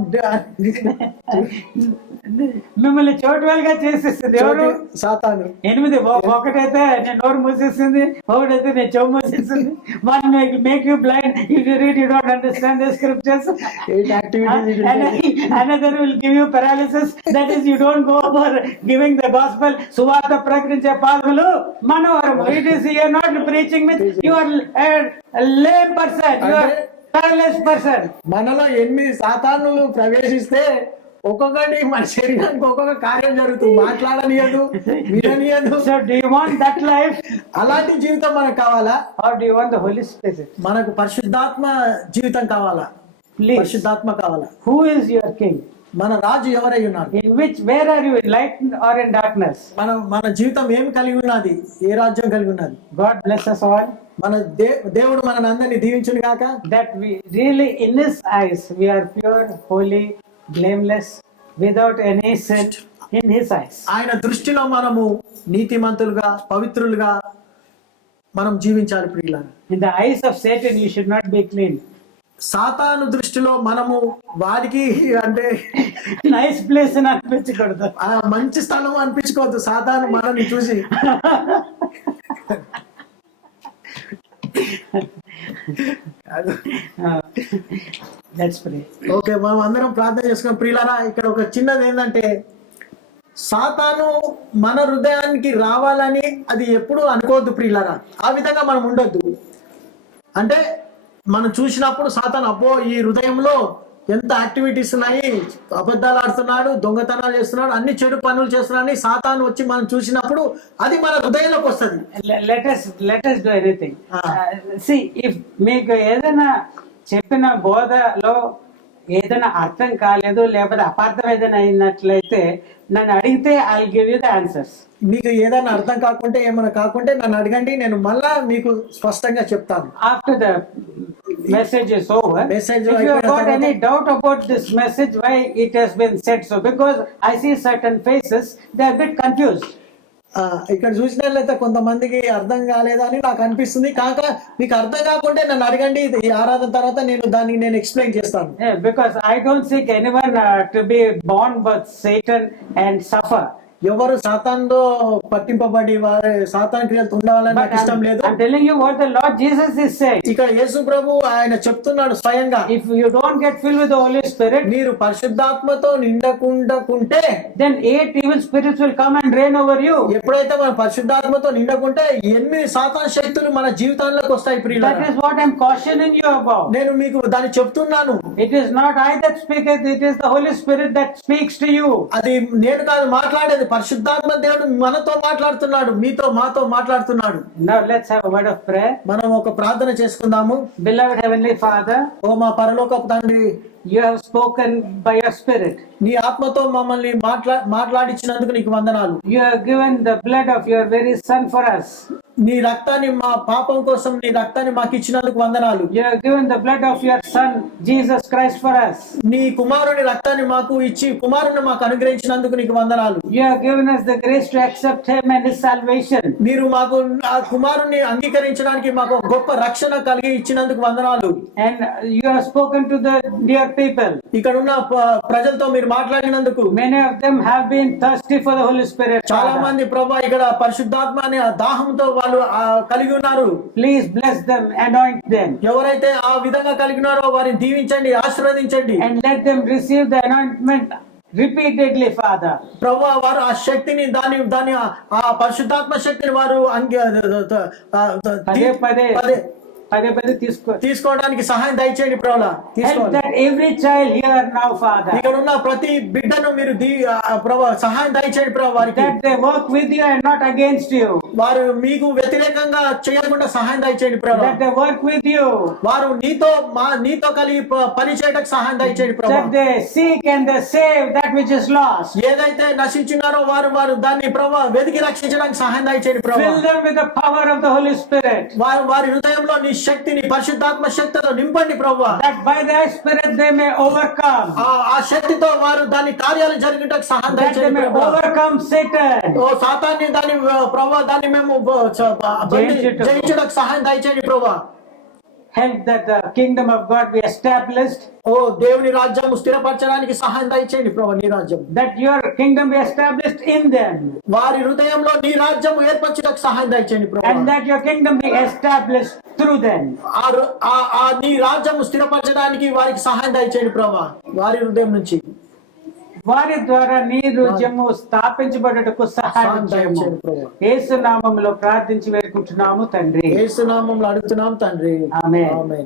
మిమ్మల్ని చోటువాలుగా చేసేసింది ఎవరు? సాతాను. 8 ఒకటైతే నేను నోరు మూసేసింది, ఒకటైతే నేను చెవు మూసేసింది. One make you blind, if you read you don't understand the scriptures. Another will give you paralysis, that is you don't go for giving the gospel. సువార్త ప్రకటించే పాదములు మనవరము. It is you are not preaching with, you are a lame person, you are paralyzed person. మనలో 8 సాతానులు ప్రవేశిస్తే ఒక్కొక్కటి మన శరీరానికి ఒక్కొక్క కార్యం జరుగుతుంది. మాట్లాడనియదు, విననియదు. So do you want that life? అలాంటి జీవితం మనకు కావాలా? Or do you want the Holy Spirit? మనకు పరిశుద్ధాత్మ జీవితం కావాలా? పరిశుద్ధాత్మ కావాలా? Who is your king? మన రాజు ఎవరై ఉన్నారు? Where are you, in light or in darkness? మన జీవితం ఏమి కలిగి ఉన్నది? ఏ రాజ్యం కలిగి ఉన్నది? God bless us all. మన దేవుడు మనల్ని అందరినీ దీవించును గాక. That we really in his eyes we are pure, holy, blameless, without any sin in his eyes. ఆయన దృష్టిలో మనము నీతిమంతులుగా, పవిత్రులుగా మనం జీవించాలి ప్రియులారా. In the eyes of Satan you should not be clean. సాతాను దృష్టిలో మనము వాడికి అంటే నైస్ ప్లేస్ అని అనిపించకూడదు. ఆ మంచి స్థలం అనిపించుకోవద్దు సాతాను మనల్ని చూసి. Let's pray. ఓకే, మనం అందరం ప్రార్థన చేసుకున్నాం. ప్రియులారా, ఇక్కడ ఒక చిన్నది ఏంటంటే, సాతాను మన హృదయానికి రావాలని అది ఎప్పుడు అనుకోవద్దు ప్రియులారా. ఆ విధంగా మనం ఉండొద్దు. అంటే మనం చూసినప్పుడు సాతాను అబ్బో ఈ హృదయంలో ఎంత యాక్టివిటీస్ ఉన్నాయి, అబద్ధాలు ఆడుతున్నాడు, దొంగతనాలు చేస్తున్నాడు, అన్ని చెడు పనులు చేస్తున్నాడు, సాతాను వచ్చి మనం చూసినప్పుడు అది మన హృదయంలోకి వస్తుంది. let us do anything. See, if మీకు ఏదైనా చెప్పిన బోధలో ఏదైనా అర్థం కాలేదు లేకపోతే అపార్థం ఏదైనా అయినట్లయితే నన్ను అడిగితే I will give you the answers. మీకు ఏదైనా అర్థం కాకుంటే ఏమైనా కాకుంటే నన్ను అడగండి, నేను మళ్ళా మీకు స్పష్టంగా చెప్తాను. After the message is over, Message if you have got అయిపోయిన any doubt about this message, why it has been said so, because I see certain faces, they are a bit confused. ఇక్కడ చూసినట్లయితే కొంతమందికి అర్థం కాలేదా అని నాకు అనిపిస్తుంది. కాక మీకు అర్థం కాకుంటే నన్ను అడగండి, ఈ ఆరాధన తర్వాత నేను ఎక్స్ప్లెయిన్ చేస్తాను. Yeah, because I don't seek anyone to be born with Satan and suffer. ఎవరు సాతాన్తో పట్టింపబడి వారి సాతాన్ క్రియలు ఉండాలని నాకు ఇష్టం లేదు. I'm telling you what the Lord Jesus is saying. ఇక్కడ యేసు ప్రభు ఆయన చెప్తున్నాడు స్వయంగా, If you don't get filled with the Holy Spirit, మీరు పరిశుద్ధాత్మతో నిండకుంటే, then 8 evil spirits will come and reign over you. ఎప్పుడైతే మన పరిశుద్ధాత్మతో నిండకుంటే 8 సాతాన్ శక్తులు మన జీవితాల్లోకి వస్తాయి ప్రియులారా. That is what I'm cautioning you about. నేను మీకు దాన్ని చెప్తున్నాను. It is not I that speaketh, it is the Holy Spirit that speaks to you. అది నేను కాదు మాట్లాడేది, పరిశుద్ధాత్మ దేవుడు మనతో మాట్లాడుతున్నాడు, మాతో మాట్లాడుతున్నాడు. Now let's have a word of prayer. మనం ఒక ప్రార్థన చేసుకుందాము. Beloved Heavenly Father, ఓ మా పరలోకపు తండ్రి, you have spoken by your Spirit. నీ ఆత్మతో మమ్మల్ని మాట్లాడించినందుకు నీకు వందనాలు. You have given the blood of your very Son for us. నీ రక్తాన్ని మా పాపం కోసం నీ రక్తాన్ని మాకు ఇచ్చినందుకు వందనాలు. You have given the blood of your Son Jesus Christ for us. నీ కుమారుని రక్తాన్ని మాకు ఇచ్చి కుమారుని మాకు అనుగ్రహించినందుకు నీకు వందనాలు. You have given us the grace to accept him and his salvation. మీరు మాకు ఆ కుమారుని అంగీకరించడానికి మాకు గొప్ప రక్షణ కలిగి ఇచ్చినందుకు వందనాలు. And you have spoken to the dear people. ఇక్కడ ఉన్న ప్రజలతో మీరు మాట్లాడినందుకు. Many of them have been thirsty for the Holy Spirit. చాలా మంది ప్రభా ఇక్కడ పరిశుద్ధాత్మ అనే దాహంతో వాళ్ళు కలిగి ఉన్నారు. Please bless them, anoint them, ఎవరైతే ఆ విధంగా కలిగినారో వారిని దీవించండి, ఆశీర్వదించండి. and let them receive the anointment repeatedly, Father. ప్రభువా, వారు ఆ శక్తిని దాని ఆ పరిశుద్ధాత్మ శక్తిని వారు పదే తీసుకోవడానికి సహాయం దయచేయండి ప్రభువా. help that every child here now, Father, ఇక్కడ ఉన్న ప్రతి బిడ్డను మీరు ప్రభువా సహాయం దయచేయండి ప్రభువా. వారికి that they work with you and not against you, వారు మీకు వ్యతిరేకంగా చేయకుండా సహాయం దయచేయండి ప్రభువా. that they work with you, వారు నీతో కలిగి పని చేయడానికి సహాయం దయచేయండి ప్రభువా. that they seek and they save that which is lost. ఏదైతే నశించినారో వారు దాన్ని ప్రభువా వెతికి రక్షించడానికి సహాయం దయచేయండి ప్రభువా. Fill them with the power of the Holy Spirit, వారి హృదయంలో నీ శక్తిని పరిశుద్ధాత్మ శక్తితో నింపండి ప్రభువా. that by thy Spirit they may overcome, ఆ శక్తితో వారు దాని కార్యాలు జరిగేటకు సహాయం that they దయచేయండి may ప్రభువా. overcome Satan. ఓ సాతాన్ని ప్రభువా దాన్ని మేము జయించడానికి సహాయం దయచేయండి ప్రభువా. Help that the kingdom of God be established, ఓ దేవుని రాజ్యం స్థిరపరచడానికి సహాయం దయచేయండి ప్రభు. నీ రాజ్యం, that your kingdom be established in them, వారి హృదయంలో నీ రాజ్యం ఏర్పరచడానికి సహాయం దయచేయండి ప్రభు. and that your kingdom be established through them. నీ రాజ్యం స్థిరపరచడానికి వారికి సహాయం దయచేయండి ప్రభు. వారి హృదయం నుంచి వారి ద్వారా నీ రాజ్యము స్థాపించబడుటకు సహాయం చేయము. యేసు నామములో ప్రార్థించి వేడుకుంటున్నాము తండ్రి. యేసు నామములో అడుగుతున్నాం తండ్రి. ఆమేన్. ఆమేన్.